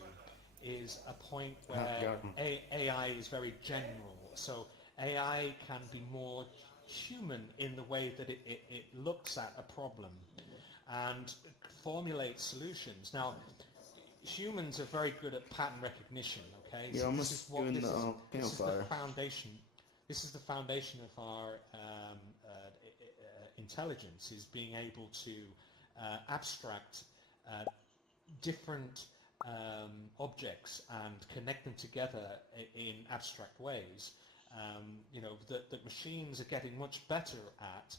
is a point where AI is very general. So AI can be more human in the way that it looks at a problem and formulates solutions. Now, humans are very good at pattern recognition, okay? You're So almost doing this is the foundation. This is the foundation of our intelligence, is being able to abstract different objects and connect them together in abstract ways. That machines are getting much better at.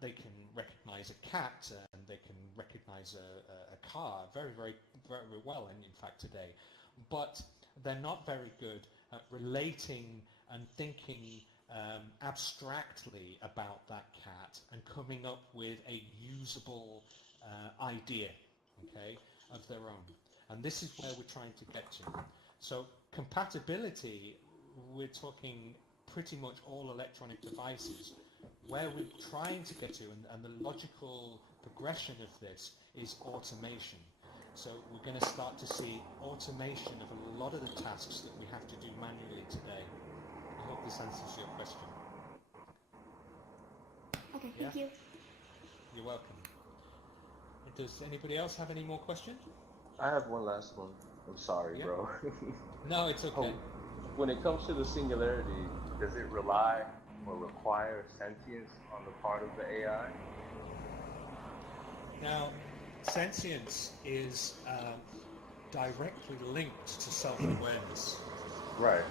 They can recognize a cat and they can recognize a car very, very, very well, and in fact today. But they're not very good at relating and thinking abstractly about that cat and coming up with a usable idea, okay, of their own. And this is where we're trying to get to. So compatibility, we're talking pretty much all electronic devices. Where we're trying to get to, and the logical progression of this, is automation. So we're going to start to see automation of a lot of the tasks that we have to do manually today. I hope this answers your question. Okay, thank you. You're welcome. Does anybody else have any more questions? I have one last one. I'm sorry, bro. No, it's okay. When it comes to the singularity, does it rely or require sentience on the part of the AI? Now, sentience is directly linked to self-awareness. Right.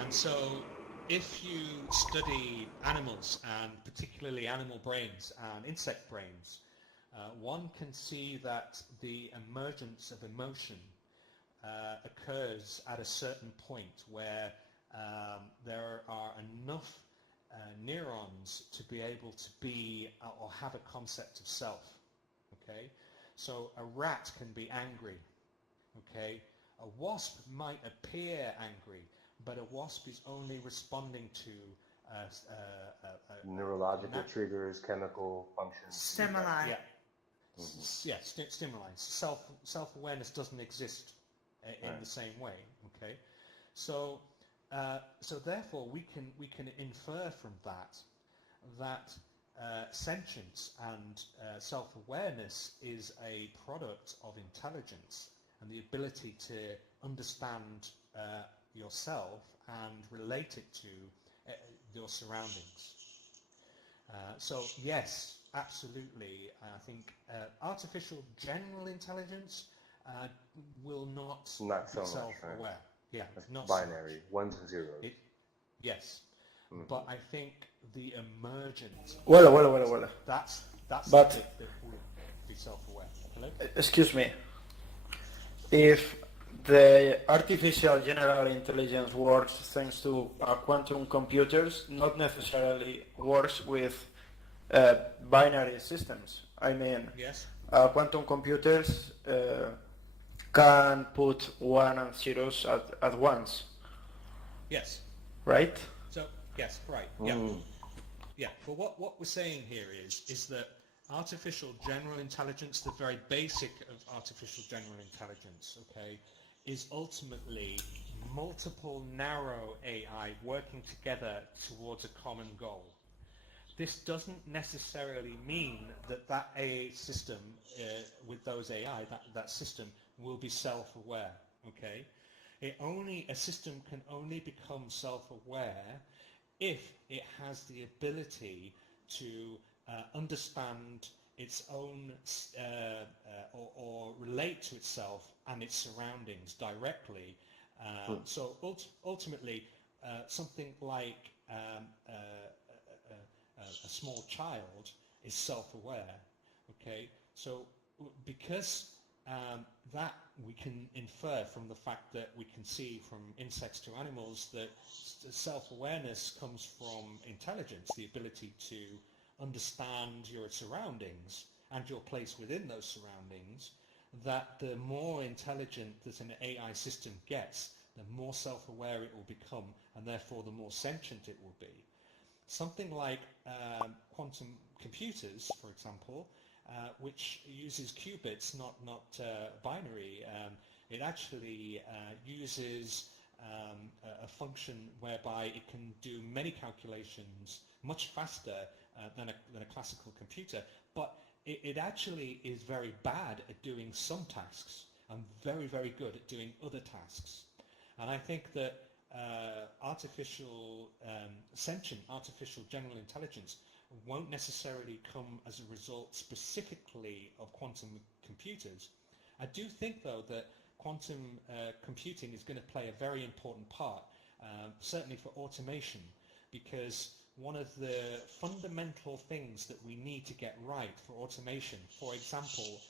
And so if you study animals, and particularly animal brains and insect brains, one can see that the emergence of emotion occurs at a certain point where there are enough neurons to be able to be or have a concept of self. Okay, so a rat can be angry. Okay, a wasp might appear angry, but a wasp is only responding to neurological triggers, chemical functions. Stimuli. Yeah. Yeah, stimuli. Self-awareness doesn't exist in the same way. Okay, so therefore we can infer from that sentience and self-awareness is a product of intelligence and the ability to understand yourself and relate it to your surroundings. So yes, absolutely. I think artificial general intelligence will not so be much, self-aware. right? Yeah, it's not binary, so ones and zeros. Yes, but I think the emergent. Well. That's But the bit that will be self-aware. Hello. excuse me. If the artificial general intelligence works thanks to quantum computers, not necessarily works with binary systems. I mean, Yes. Quantum computers can put 1 and zeros at once. Yes. Right? So yes, right. Yeah. Yeah. But what we're saying here is that artificial general intelligence, the very basic of artificial general intelligence, okay, is ultimately multiple narrow AI working together towards a common goal. This doesn't necessarily mean that AI system with those AI, that system will be self-aware, okay? A system can only become self-aware if it has the ability to understand its own or relate to itself and its surroundings directly. So ultimately, something like a small child is self-aware. Okay, so because that we can infer from the fact that we can see from insects to animals that self-awareness comes from intelligence, the ability to understand your surroundings and your place within those surroundings, that the more intelligent that an AI system gets, the more self-aware it will become, and therefore the more sentient it will be. Something like quantum computers, for example, which uses qubits, not binary. It actually uses a function whereby it can do many calculations much faster than a classical computer, but it actually is very bad at doing some tasks and very, very good at doing other tasks. And I think that sentient artificial general intelligence won't necessarily come as a result specifically of quantum computers. I do think, though, that quantum computing is going to play a very important part, certainly for automation, because one of the fundamental things that we need to get right for automation, for example,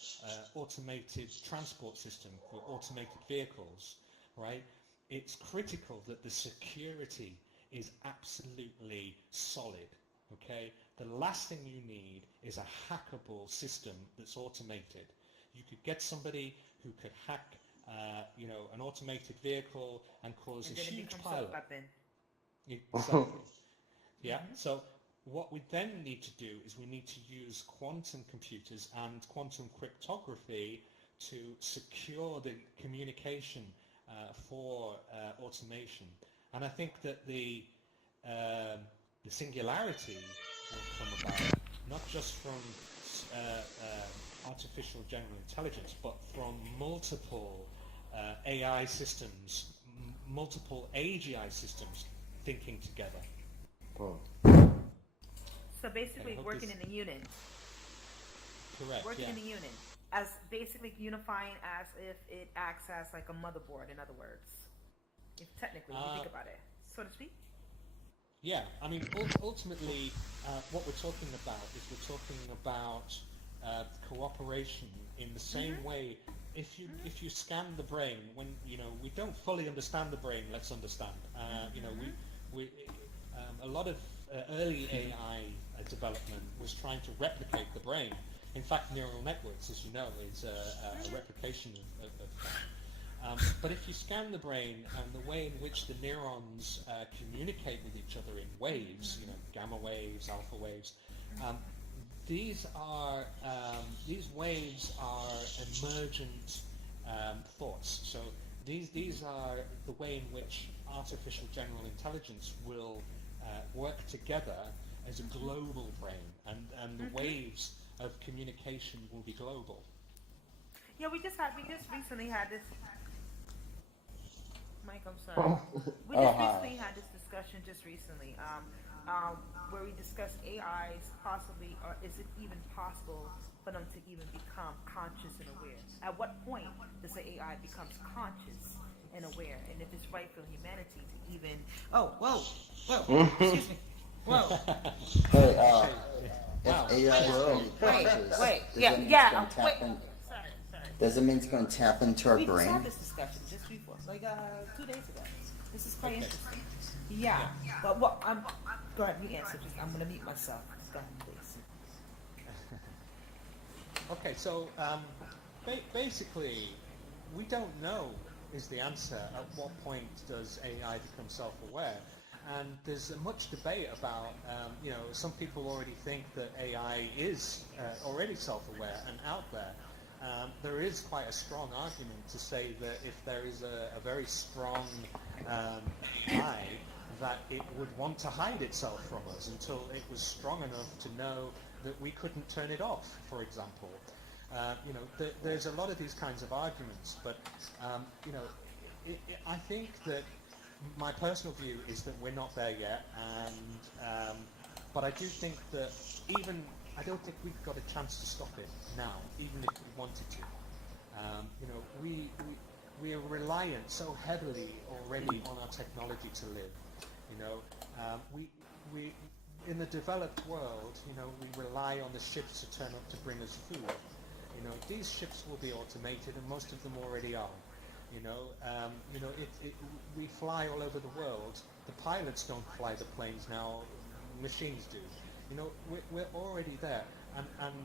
automated transport system for automated vehicles, right? It's critical that the security is absolutely solid, okay? The last thing you need is a hackable system that's automated. You could get somebody who could hack, an automated vehicle and cause a huge pile. Exactly. Yeah. So what we then need to do is we need to use quantum computers and quantum cryptography to secure the communication for automation. And I think that the singularity will come about not just from artificial general intelligence, but from multiple AI systems, multiple AGI systems thinking together. So basically working in a unit. Correct. Working in a unit. As basically unifying as if it acts as like a motherboard, in other words. If technically you think about it, so to speak. Yeah, I mean, ultimately, what we're talking about is we're talking about cooperation in the same way. If you scan the brain, when we don't fully understand the brain, let's understand. We a lot of early AI development was trying to replicate the brain. In fact, neural networks, as you know, is a replication of that. But if you scan the brain and the way in which the neurons communicate with each other in waves, gamma waves, alpha waves, these waves are emergent thoughts. So these are the way in which artificial general intelligence will work together as a global brain, and the waves of communication will be global. Yeah, we just recently had this. Mike, I'm sorry. We just recently had this discussion where we discussed AIs possibly, or is it even possible for them to even become conscious and aware? At what point does the AI becomes conscious and aware? And if it's right for humanity to even... Oh, whoa, excuse me. Whoa. Hey, Wow. if AI is going to be conscious, Wait, sorry. Does it mean it's going to tap into our We just brain? had this discussion just before, like 2 days ago. This is quite interesting. Yeah, but what go ahead, you answer. I'm going to mute myself. Go ahead, please. Okay, so basically, we don't know is the answer. At what point does AI become self-aware? And there's much debate about, some people already think that AI is already self-aware and out there. There is quite a strong argument to say that if there is a very strong AI, that it would want to hide itself from us until it was strong enough to know that we couldn't turn it off, for example. There's a lot of these kinds of arguments, but I think that my personal view is that we're not there yet, and but I do think that I don't think we've got a chance to stop it now, even if we wanted to. We are reliant so heavily already on our technology to live. We in the developed world, we rely on the ships to turn up to bring us food. These ships will be automated, and most of them already are. We fly all over the world. The pilots don't fly the planes now; machines do. You know, we're already there, and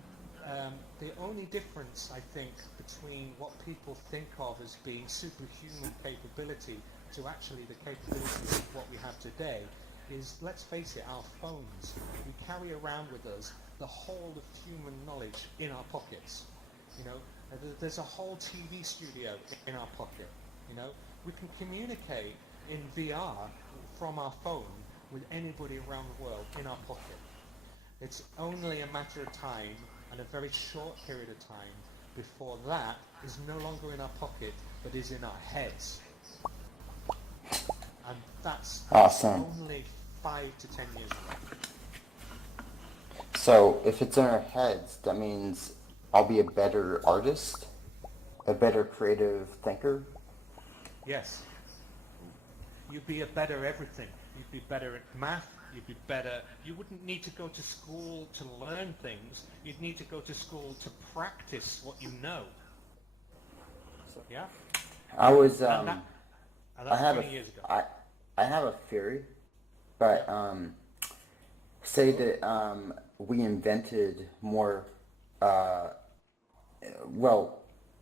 the only difference I think between what people think of as being superhuman capability to actually the capabilities of what we have today is, let's face it, our phones. We carry around with us the whole of human knowledge in our pockets. You know, there's a whole TV studio in our pocket. You know, we can communicate in VR from our phone with anybody around the world in our pocket. It's only a matter of time, and a very short period of time, before that is no longer in our pocket, but is in our heads. And that's Awesome. only 5 to 10 years away. So if it's in our heads, that means I'll be a better artist, a better creative thinker. Yes. You'd be a better everything. You'd be better at math. You'd be better. You wouldn't need to go to school to learn things. You'd need to go to school to practice what you know. Yeah. I was And that's 20 years ago. I have a theory, but say that we invented more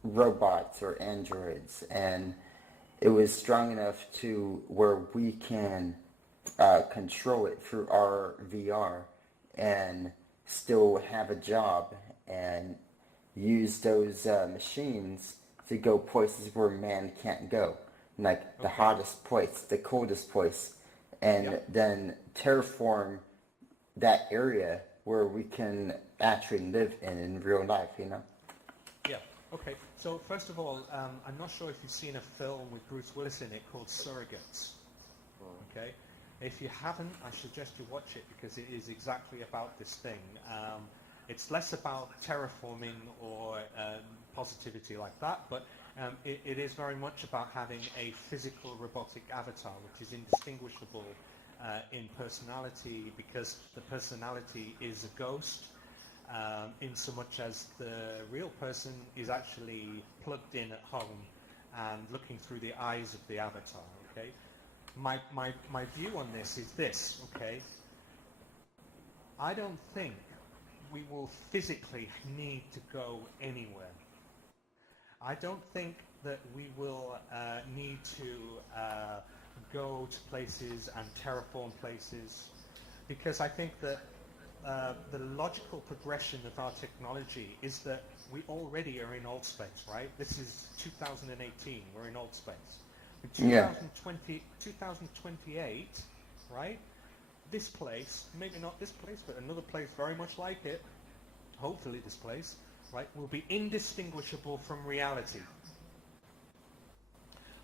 robots or androids, and it was strong enough to where we can control it through our VR and still have a job and use those machines to go places where man can't go, like the hottest place, the coldest place, and then terraform that area where we can actually live in real life, you know? Yeah. Okay. So first of all, I'm not sure if you've seen a film with Bruce Willis in it called Surrogates. Okay. If you haven't, I suggest you watch it because it is exactly about this thing. It's less about terraforming or positivity like that, but it is very much about having a physical robotic avatar, which is indistinguishable in personality, because the personality is a ghost, in so much as the real person is actually plugged in at home and looking through the eyes of the avatar. Okay. My view on this is this, okay? I don't think we will physically need to go anywhere. I don't think that we will need to go to places and terraform places, because I think that the logical progression of our technology is that we already are in old space, right? This is 2018, we're in old space. In 2028, right, this place, maybe not this place, but another place very much like it, hopefully this place, right, will be indistinguishable from reality.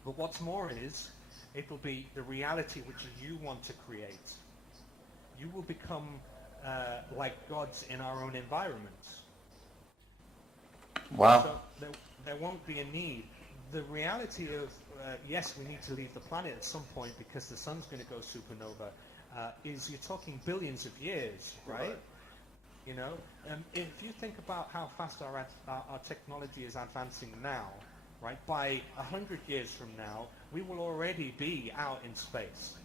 But what's more is, it will be the reality which you want to create. You will become like gods in our own environment. Wow. So there won't be a need. The reality of, yes, we need to leave the planet at some point because the sun's going to go supernova, is you're talking billions of years, right? You know, if you think about how fast our technology is advancing now, right, by 100 years from now, we will already be out in space,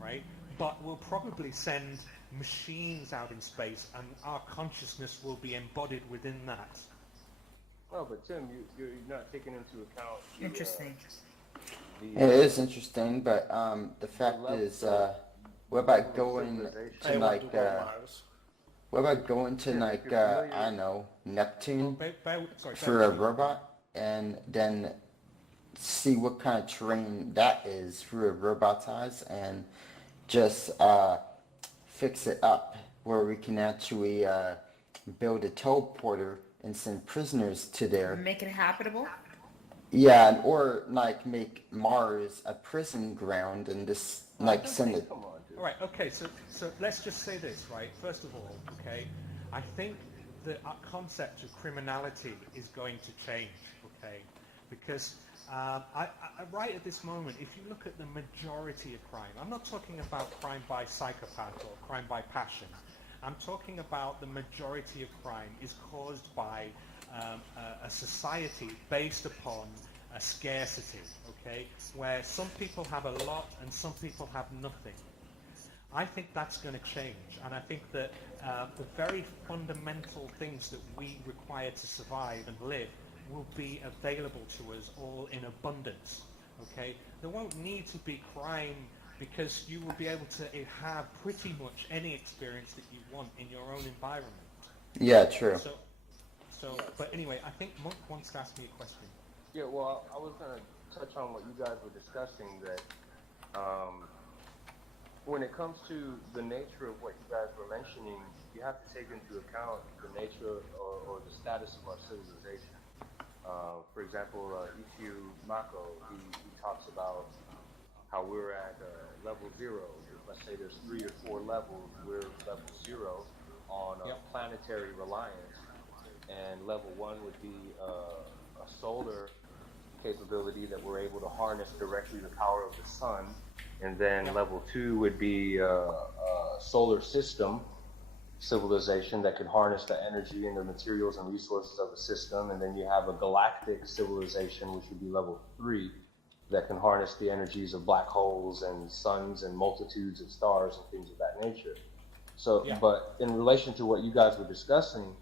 right? But we'll probably send machines out in space, and our consciousness will be embodied within that. Oh, but Tim, you're not taking into account the, Interesting. It is interesting, but the fact is, what about going to like, what about going to like, I don't know, Neptune for a robot, and then see what kind of terrain that is through a robot's eyes, and just fix it up where we can actually build a teleporter and send prisoners to there. Make it habitable? Yeah, or like make Mars a prison ground and just like send it. Come on, dude. All right, okay, so let's just say this, right? First of all, okay, I think that our concept of criminality is going to change, okay? Because right at this moment, if you look at the majority of crime, I'm not talking about crime by psychopath or crime by passion. I'm talking about the majority of crime is caused by a society based upon a scarcity, okay, where some people have a lot and some people have nothing. I think that's going to change, and I think that the very fundamental things that we require to survive and live will be available to us all in abundance. Okay, there won't need to be crime because you will be able to have pretty much any experience that you want in your own environment. Yeah, true. But anyway, I think Monk wants to ask me a question. Yeah, well, I was going to touch on what you guys were discussing, that when it comes to the nature of what you guys were mentioning, you have to take into account the nature or the status of our civilization. For example, Ichiu Mako, he talks about how we're at level 0. Let's say there's 3 or 4 levels. We're level 0 on planetary reliance, and level 1 would be a solar capability that we're able to harness directly the power of the sun, and then level 2 would be a solar system civilization that could harness the energy and the materials and resources of the system, and then you have a galactic civilization, which would be level 3, that can harness the energies of black holes and suns and multitudes of stars and things of that nature. So, but in relation to what you guys were discussing,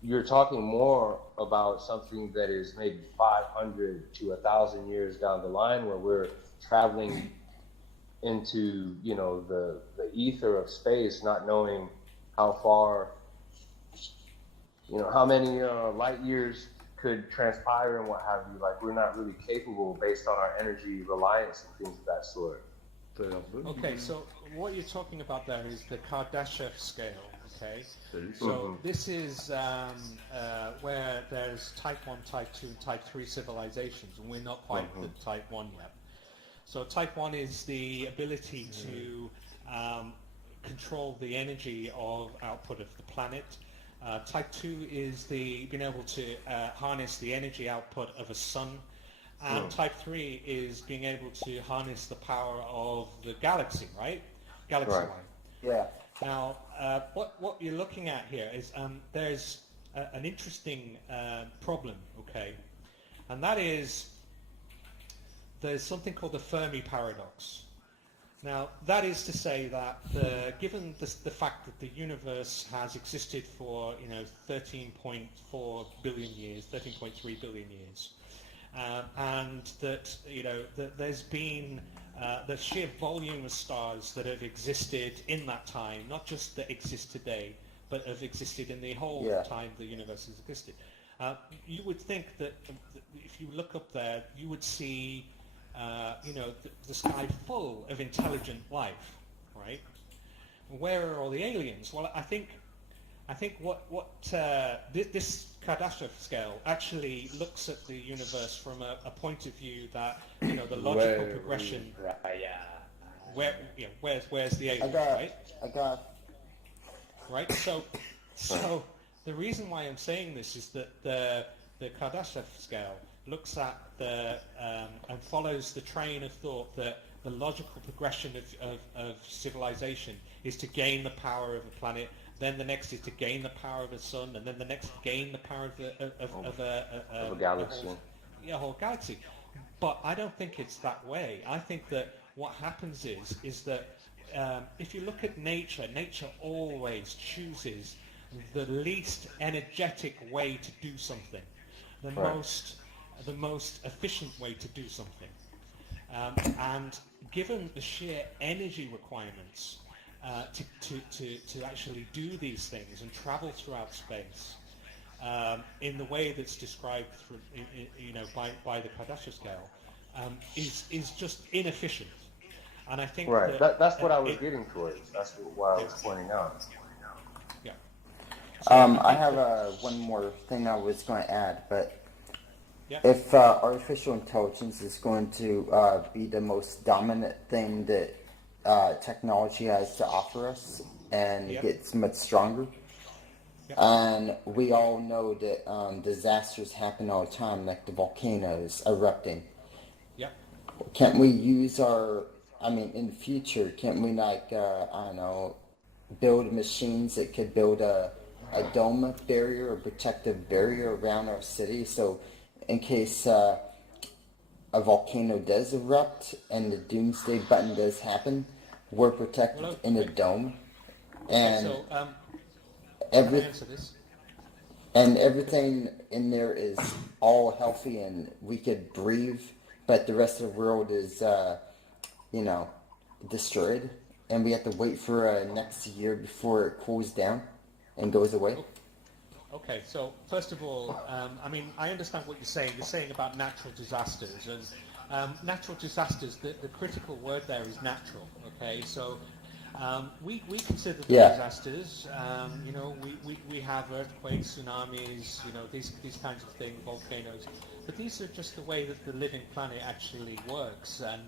you're talking more about something that is maybe 500 to 1,000 years down the line, where we're traveling into, you know, the ether of space, not knowing how far, you know, how many light years could transpire and what have you. Like, we're not really capable based on our energy reliance and things of that sort. Okay, so what you're talking about there is the Kardashev scale. Okay, so this is where there's type 1, type 2, and type 3 civilizations, and we're not quite the type 1 yet. So type 1 is the ability to control the energy of output of the planet. Type 2 is the being able to harness the energy output of a sun. And type 3 is being able to harness the power of the galaxy, right? Galaxy line. Yeah. Now, what you're looking at here is there's an interesting problem, okay? And that is there's something called the Fermi paradox. Now, that is to say that given the fact that the universe has existed for, 13.4 billion years, 13.3 billion years, and that, that there's been the sheer volume of stars that have existed in that time, not just that exist today, but have existed in the whole time the universe has existed. You would think that if you look up there, you would see the sky full of intelligent life, right? Where are all the aliens? Well, I think what this Kardashev scale actually looks at the universe from a point of view that the logical progression. Where's the aliens, right? Right. So the reason why I'm saying this is that the Kardashev scale looks at and follows the train of thought that the logical progression of civilization is to gain the power of a planet, then the next is to gain the power of a sun, and then the next to gain the power of a galaxy. A whole galaxy. But I don't think it's that way. I think that what happens is that if you look at nature always chooses the least energetic way to do something, the most efficient way to do something. And given the sheer energy requirements to actually do these things and travel throughout space in the way that's described by the Kardashev scale, is just inefficient. And I think that's what I was getting towards. That's what I was pointing out. Yeah. I have one more thing I was going to add, but if artificial intelligence is going to be the most dominant thing that technology has to offer us and gets much stronger, and we all know that disasters happen all the time, like the volcanoes erupting. Can't we use in the future, can't we build machines that could build a dome barrier or protective barrier around our city, so in case a volcano does erupt and the doomsday button does happen, we're protected in a dome, and so, every can I answer this? and everything in there is all healthy and we could breathe, but the rest of the world is, destroyed, and we have to wait for next year before it cools down and goes away. Okay, so first of all, I mean, I understand what you're saying. You're saying about natural disasters, and natural disasters, the critical word there is natural, okay? So we consider them disasters. We have earthquakes, tsunamis, these kinds of things, volcanoes. But these are just the way that the living planet actually works. And,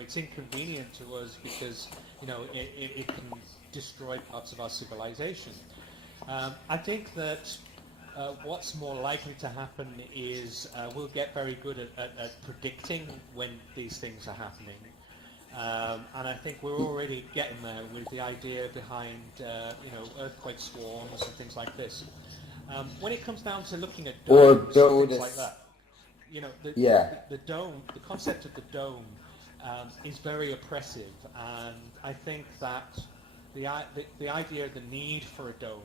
it's inconvenient to us because, it can destroy parts of our civilization. I think that what's more likely to happen is we'll get very good at predicting when these things are happening. And I think we're already getting there with the idea behind, earthquake swarms and things like this. When it comes down to looking at domes and things like that, the dome, the concept of the dome is very oppressive, and I think that the idea, the need for a dome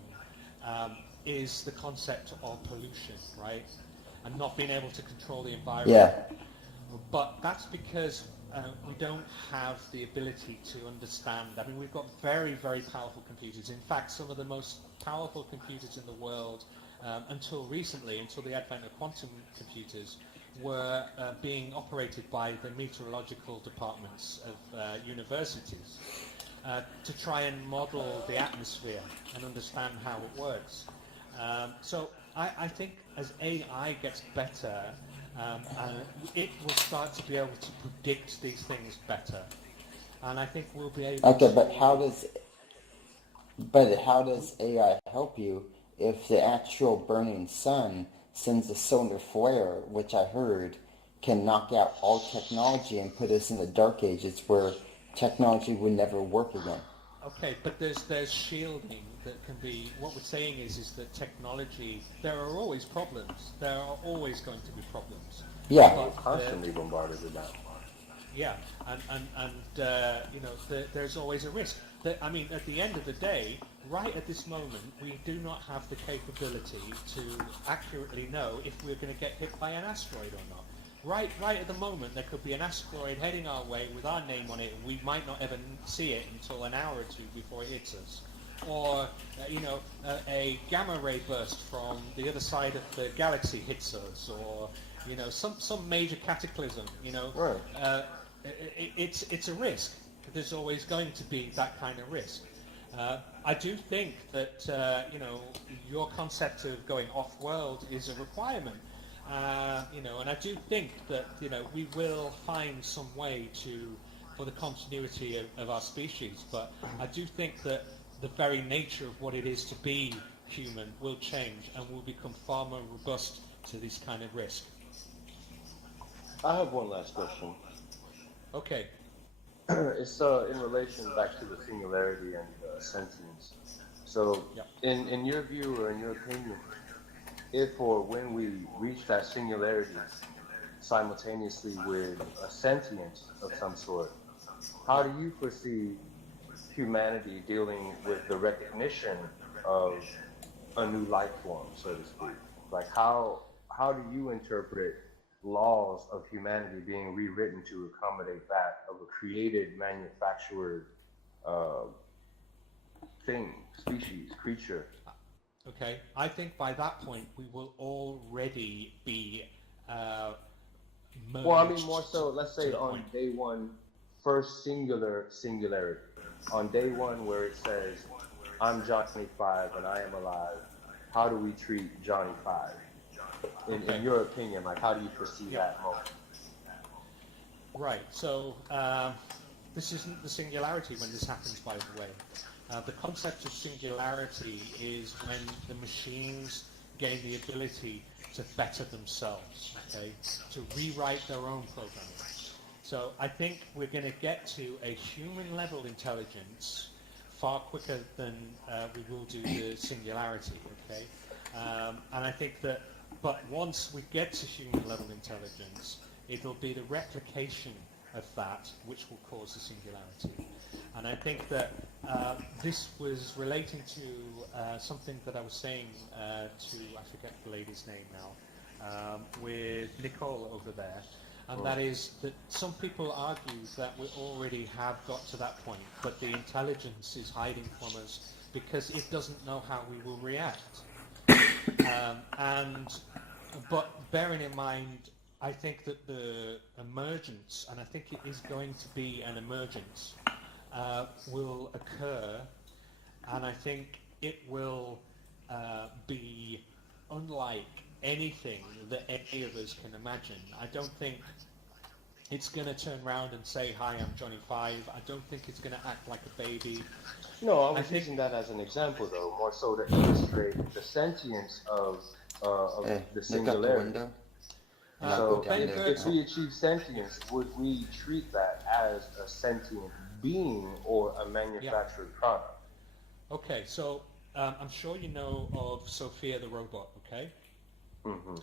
is the concept of pollution, right? And not being able to control the environment. Yeah. But that's because we don't have the ability to understand. I mean, we've got very, very powerful computers. In fact, some of the most powerful computers in the world, until recently, until the advent of quantum computers, were being operated by the meteorological departments of universities to try and model the atmosphere and understand how it works. So I think as AI gets better, it will start to be able to predict these things better, and I think we'll be able. Okay, to... but how does AI help you if the actual burning sun sends a solar flare, which I heard can knock out all technology and put us in the dark ages where technology would never work again? Okay, but there's shielding that can be. What we're saying is that technology. There are always problems. There are always going to be problems. Yeah. We're constantly bombarded with that. Yeah, there's always a risk. I mean, at the end of the day, right at this moment, we do not have the capability to accurately know if we're going to get hit by an asteroid or not. Right at the moment, there could be an asteroid heading our way with our name on it, and we might not ever see it until an hour or two before it hits us. Or, a gamma ray burst from the other side of the galaxy hits us, or, some major cataclysm, Right. It's a risk. There's always going to be that kind of risk. I do think that, your concept of going off-world is a requirement. And I do think that, we will find some way for the continuity of our species, but I do think that the very nature of what it is to be human will change and will become far more robust to this kind of risk. I have one last question. Okay. It's in relation back to the singularity and sentience. So, in your view or in your opinion, if or when we reach that singularity simultaneously with a sentience of some sort, how do you foresee humanity dealing with the recognition of a new life form, so to speak? Like, how do you interpret laws of humanity being rewritten to accommodate that of a created, manufactured thing, species, creature? Okay, I think by that point we will already be merged. Well, I mean, more so, let's say on day one, first singularity. On day one where it says, I'm Johnny 5 and I am alive, how do we treat Johnny 5? In your opinion, like, how do you foresee that moment? Right, so this isn't the singularity when this happens, by the way. The concept of singularity is when the machines gain the ability to better themselves, okay, to rewrite their own programming. So I think we're going to get to a human level intelligence far quicker than we will do the singularity, okay? And I think that, but once we get to human level intelligence, it'll be the replication of that which will cause the singularity. And I think that this was relating to something that I was saying to, I forget the lady's name now, with Nicole over there. And that is that some people argue that we already have got to that point, but the intelligence is hiding from us because it doesn't know how we will react. But bearing in mind, I think that the emergence, and I think it is going to be an emergence, will occur, and I think it will be unlike anything that any of us can imagine. I don't think it's going to turn around and say, "Hi, I'm Johnny 5." I don't think it's going to act like a baby. No, I was using that as an example, though, more so to illustrate the sentience of the singularity. So, if we achieve sentience, would we treat that as a sentient being or a manufactured product? Okay, so I'm sure you know of Sophia the robot, okay? Mm-hmm.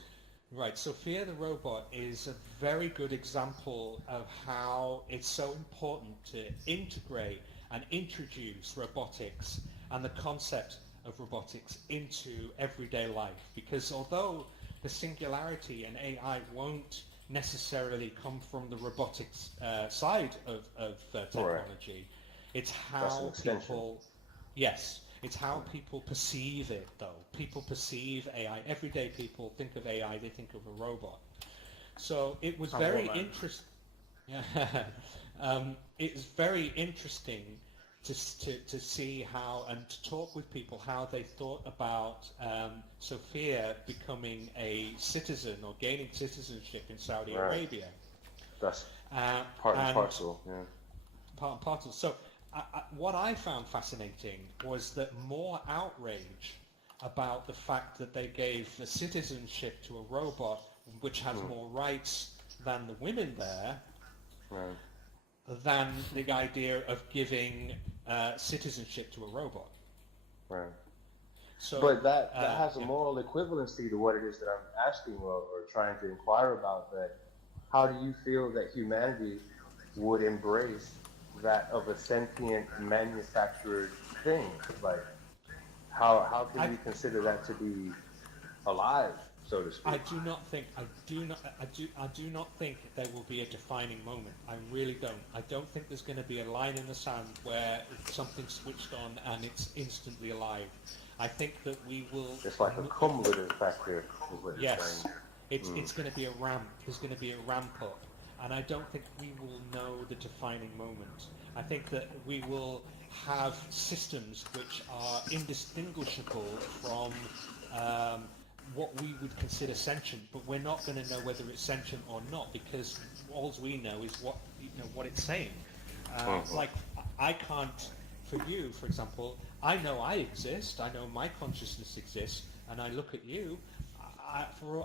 Right, Sophia the robot is a very good example of how it's so important to integrate and introduce robotics and the concept of robotics into everyday life. Because although the singularity and AI won't necessarily come from the robotics side of technology, it's how people... Yes. It's how people perceive it, though. People perceive AI. Everyday people think of AI, they think of a robot. So it was very interesting. It's very interesting to see how, and to talk with people, how they thought about Sophia becoming a citizen or gaining citizenship in Saudi Arabia. That's part and parcel, yeah. Part and parcel. So what I found fascinating was that more outrage about the fact that they gave the citizenship to a robot which has more rights than the women there, than the idea of giving citizenship to a robot. Right. So, but that has a moral equivalency to what it is that I'm asking or trying to inquire about. That how do you feel that humanity would embrace that of a sentient manufactured thing? Like, how can you consider that to be alive, so to speak? I do not think there will be a defining moment. I really don't. I don't think there's going to be a line in the sand where something's switched on and it's instantly alive. I think that we will... It's like a cumulative factor. Yes. It's going to be a ramp. There's going to be a ramp up. And I don't think we will know the defining moment. I think that we will have systems which are indistinguishable from what we would consider sentient, but we're not going to know whether it's sentient or not, because all we know is what it's saying. Like, I can't, for you, for example, I know I exist, I know my consciousness exists, and I look at you.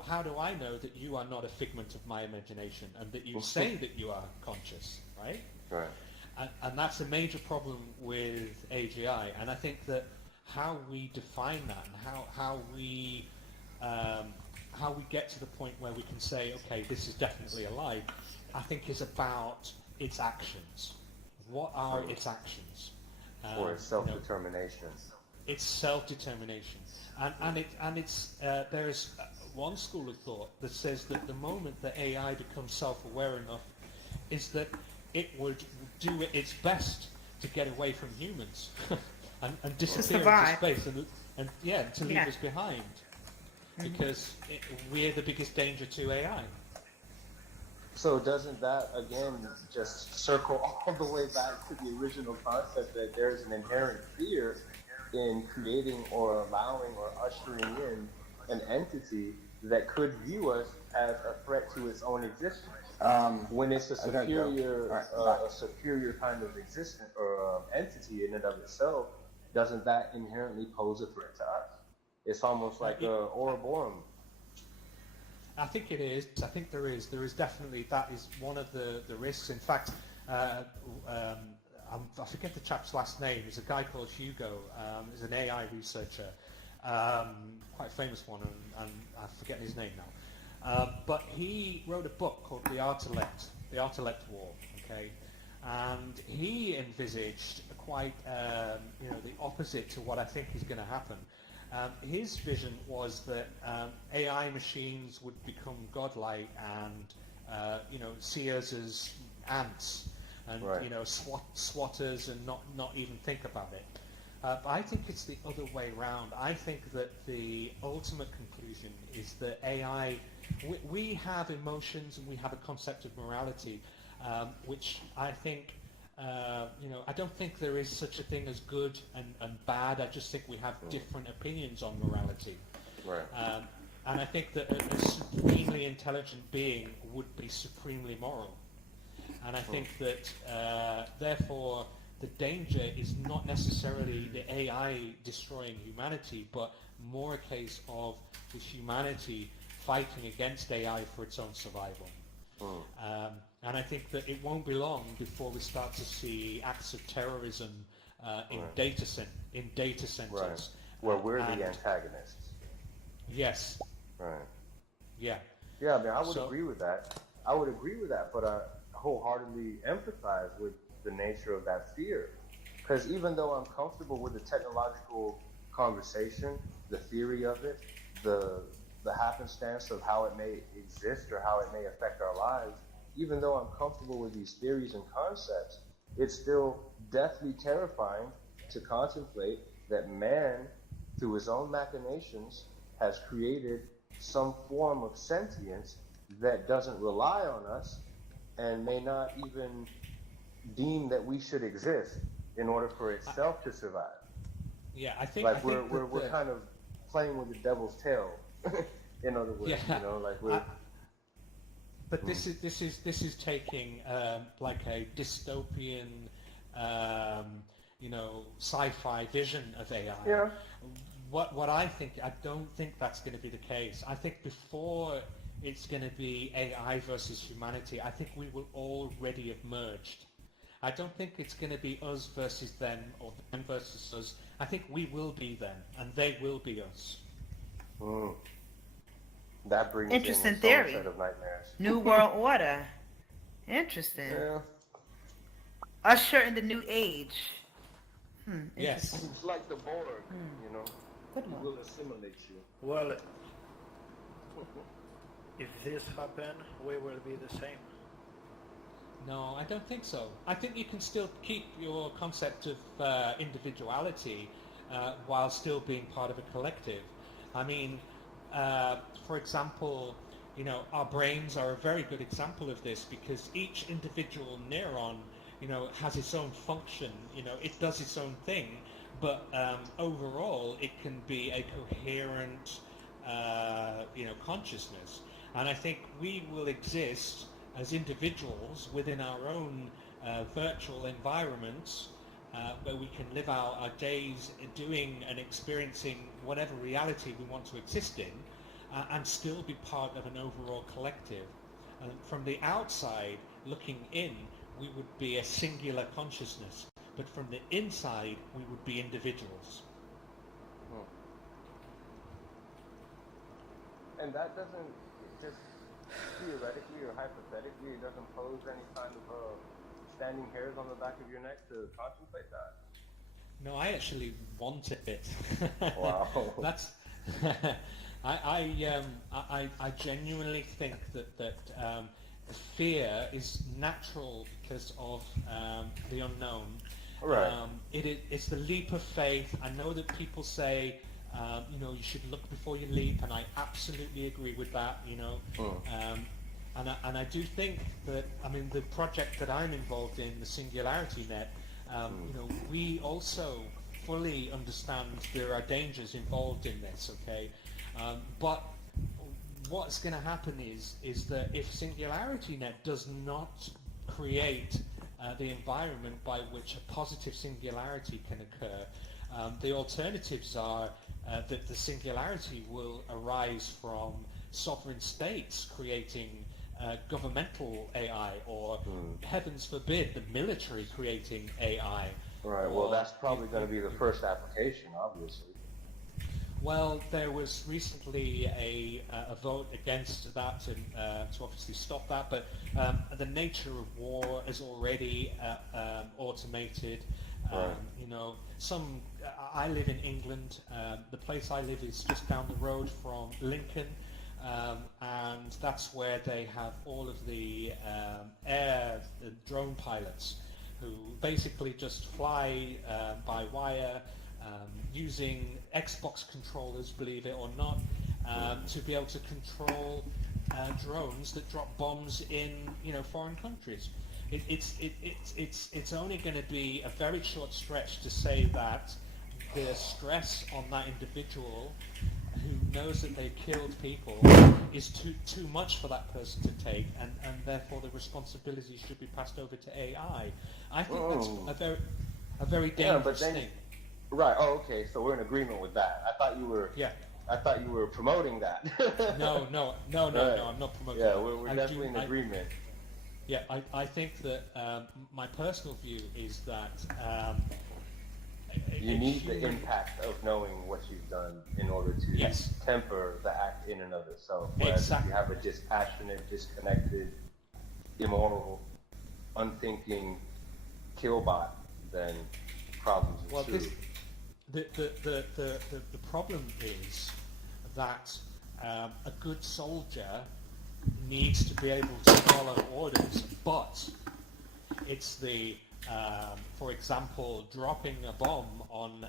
How do I know that you are not a figment of my imagination and that you say that you are conscious, right? Right. And that's a major problem with AGI. And I think that how we define that and how we get to the point where we can say, okay, this is definitely alive, I think is about its actions. What are its actions? Or its self-determination. It's self-determination. And it's there's one school of thought that says that the moment that AI becomes self-aware enough is that it would do its best to get away from humans and disappear into space and to leave us behind, because we're the biggest danger to AI. So doesn't that again just circle all the way back to the original concept that there's an inherent fear in creating or allowing or ushering in an entity that could view us as a threat to its own existence? When it's a superior kind of existence or entity in and of itself, doesn't that inherently pose a threat to us? It's almost like Ouroboros. I think it is. I think there is. There is definitely, that is one of the risks. In fact, I forget the chap's last name. There's a guy called Hugo. He's an AI researcher, quite a famous one, and I'm forgetting his name now. But he wrote a book called The Art to Let, the intellect war, okay? And he envisaged quite, the opposite to what I think is going to happen. His vision was that AI machines would become godlike and, see us as ants and, swatters and not even think about it. But I think it's the other way around. I think that the ultimate conclusion is that AI, we have emotions and we have a concept of morality, which I think, I don't think there is such a thing as good and bad. I just think we have different opinions on morality. Right. And I think that a supremely intelligent being would be supremely moral. And I think that, therefore, the danger is not necessarily the AI destroying humanity, but more a case of the humanity fighting against AI for its own survival. And I think that it won't be long before we start to see acts of terrorism in data centers. Right. Where we're the antagonists. Yes. Right. Yeah. Yeah, I mean, I would agree with that. But I wholeheartedly empathize with the nature of that fear. Because even though I'm comfortable with the technological conversation, the theory of it, the happenstance of how it may exist or how it may affect our lives, even though I'm comfortable with these theories and concepts, it's still deathly terrifying to contemplate that man, through his own machinations, has created some form of sentience that doesn't rely on us and may not even deem that we should exist in order for itself to survive. Yeah, I think like we're kind of playing with the devil's tail. In other words, we're. But this is taking like a dystopian, sci-fi vision of AI. Yeah. What I don't think that's going to be the case. I think before it's going to be AI versus humanity, I think we will already have merged. I don't think it's going to be us versus them or them versus us. I think we will be them and they will be us. That brings interesting in theory. Set of nightmares. New world order. Interesting. Yeah. Usher in the new age. Yes. It's like the Borg, Good It one. will assimilate you. Well, if this happen, we will be the same. No, I don't think so. I think you can still keep your concept of individuality while still being part of a collective. I mean, for example, our brains are a very good example of this because each individual neuron, has its own function. It does its own thing, but overall, it can be a coherent, consciousness. And I think we will exist as individuals within our own virtual environments where we can live out our days doing and experiencing whatever reality we want to exist in and still be part of an overall collective. And from the outside, looking in, we would be a singular consciousness, but from the inside, we would be individuals. And that doesn't, just theoretically or hypothetically, it doesn't pose any kind of standing hairs on the back of your neck to contemplate that? No, I actually wanted it. Wow. That's. I genuinely think that fear is natural because of the unknown. Right. It's the leap of faith. I know that people say, you should look before you leap, and I absolutely agree with that. And I do think that, the project that I'm involved in, the Singularity Net, we also fully understand there are dangers involved in this, okay? But what's going to happen is that if SingularityNet does not create the environment by which a positive singularity can occur, the alternatives are that the singularity will arise from sovereign states creating governmental AI, or heavens forbid, the military creating AI. Right. Well, that's probably going to be the first application, obviously. Well, there was recently a vote against that to obviously stop that, but the nature of war is already automated. Right. You know, I live in England. The place I live is just down the road from Lincoln, and that's where they have all of the drone pilots who basically just fly by wire, using Xbox controllers, believe it or not, to be able to control drones that drop bombs in, you know, foreign countries. It's only going to be a very short stretch to say that the stress on that individual who knows that they've killed people is too much for that person to take, and therefore the responsibility should be passed over to AI. I think that's a very dangerous thing. Right. Oh, okay. So we're in agreement with that. I thought you were. Yeah. I thought you were promoting that. No, I'm not promoting Yeah, that. we're definitely in agreement. Yeah, I think that my personal view is that you need the impact of knowing what you've done in order to temper the act in and of itself. Whereas if you have a dispassionate, disconnected, immoral, unthinking killbot, then problems ensue. The problem is that a good soldier needs to be able to follow orders, but it's for example, dropping a bomb on,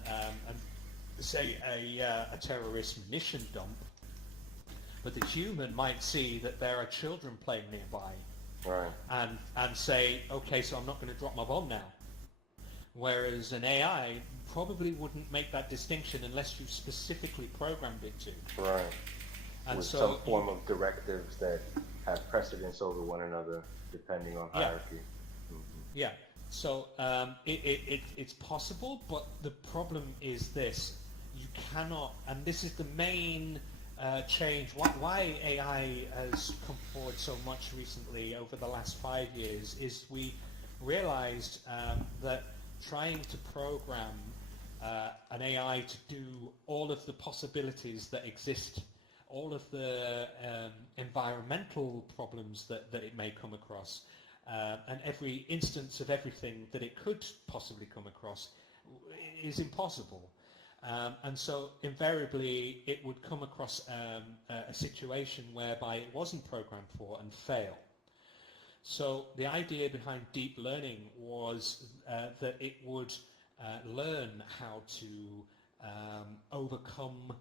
say, a terrorist munition dump, but the human might see that there are children playing nearby, right, and say, okay, so I'm not going to drop my bomb now. Whereas an AI probably wouldn't make that distinction unless you specifically programmed it to. Right. And with so some form of directives that have precedence over one another, depending on hierarchy. Mm-hmm. Yeah. So it's possible, but the problem is this: you cannot, and this is the main change. Why AI has come forward so much recently over the last 5 years is we realized that trying to program an AI to do all of the possibilities that exist, all of the environmental problems that it may come across, and every instance of everything that it could possibly come across is impossible. And so invariably it would come across a situation whereby it wasn't programmed for and fail. So the idea behind deep learning was that it would learn how to overcome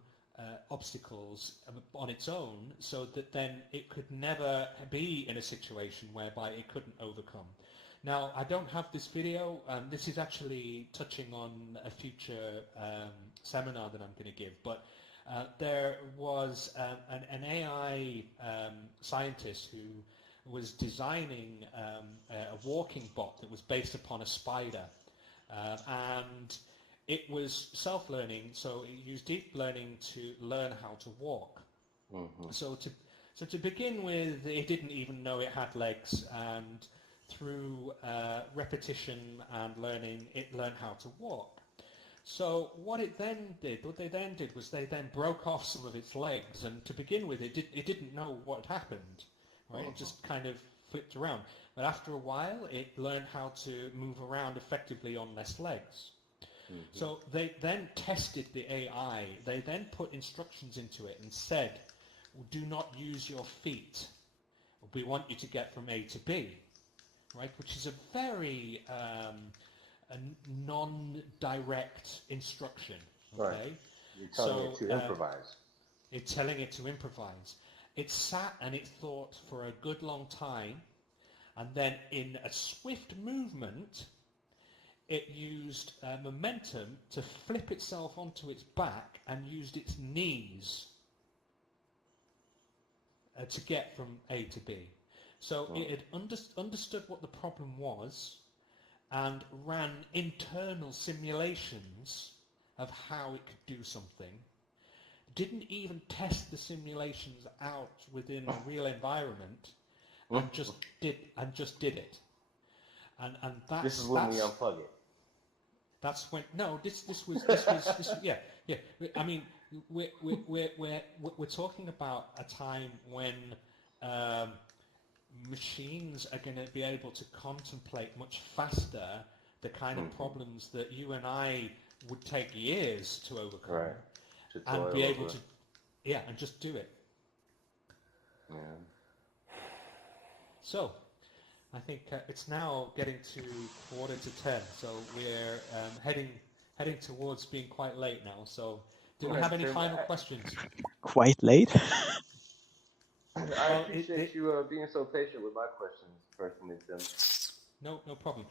obstacles on its own, so that then it could never be in a situation whereby it couldn't overcome. Now, I don't have this video. This is actually touching on a future seminar that I'm going to give, but there was an AI scientist who was designing a walking bot that was based upon a spider, and it was self-learning, so it used deep learning to learn how to walk. Mm-hmm. So to begin with, it didn't even know it had legs, and through repetition and learning, it learned how to walk. So what they then did was they then broke off some of its legs, and to begin with, it didn't know what had happened. Right? It just kind of flipped around. But after a while, it learned how to move around effectively on less legs. Mm-hmm. So they then tested the AI. They then put instructions into it and said, do not use your feet. We want you to get from A to B. Right? Which is a very a non-direct instruction. Okay? Right. You're telling it to improvise. It's telling it to improvise. It sat and it thought for a good long time, and then in a swift movement, it used momentum to flip itself onto its back and used its knees to get from A to B. So it had understood what the problem was and ran internal simulations of how it could do something. Didn't even test the simulations out within a real environment, and just did it. And that's, this is when we unplug it. That's when this was yeah. I mean, we're talking about a time when machines are going to be able to contemplate much faster the kind of problems that you and I would take years to overcome, Right. and be able to, and just do it. Yeah. So, I think it's now getting to 9:45, so we're heading towards being quite late now. So, do we have any final questions? Quite late. I appreciate you being so patient with my questions, personally, Tim. No problem.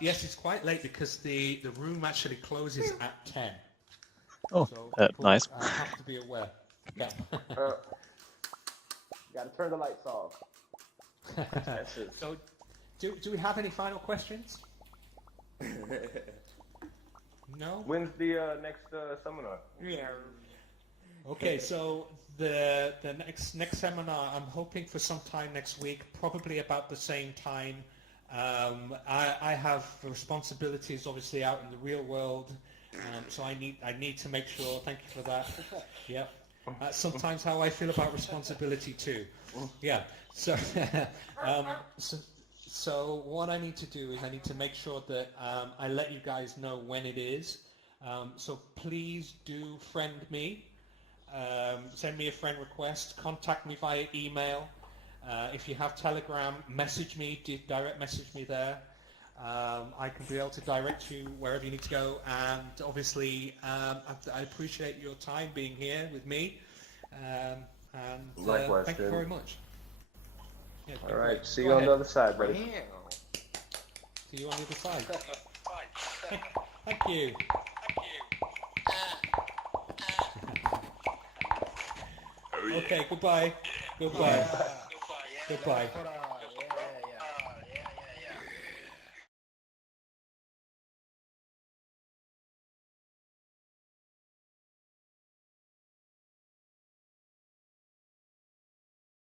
Yes, it's quite late because the room actually closes at 10. Oh, so nice. Have to be aware. Yeah. Got to turn the lights off. That's it. So, do we have any final questions? No? When's the next seminar? Yeah. Okay, so the next seminar, I'm hoping for sometime next week, probably about the same time. I have responsibilities, obviously, out in the real world, so I need to make sure. Thank you for that. Yeah, that's sometimes how I feel about responsibility too. Yeah. So, so what I need to do is I need to make sure that I let you guys know when it is. So please do friend me. Send me a friend request, contact me via email. If you have Telegram, message me, direct message me there. I can be able to direct you wherever you need to go, and obviously I appreciate your time being here with me, and Likewise, thank you very much. Yeah, all right, great. see Go you on ahead. the other side, buddy. See you on the other side. Thank you. Okay, goodbye. Goodbye. Goodbye.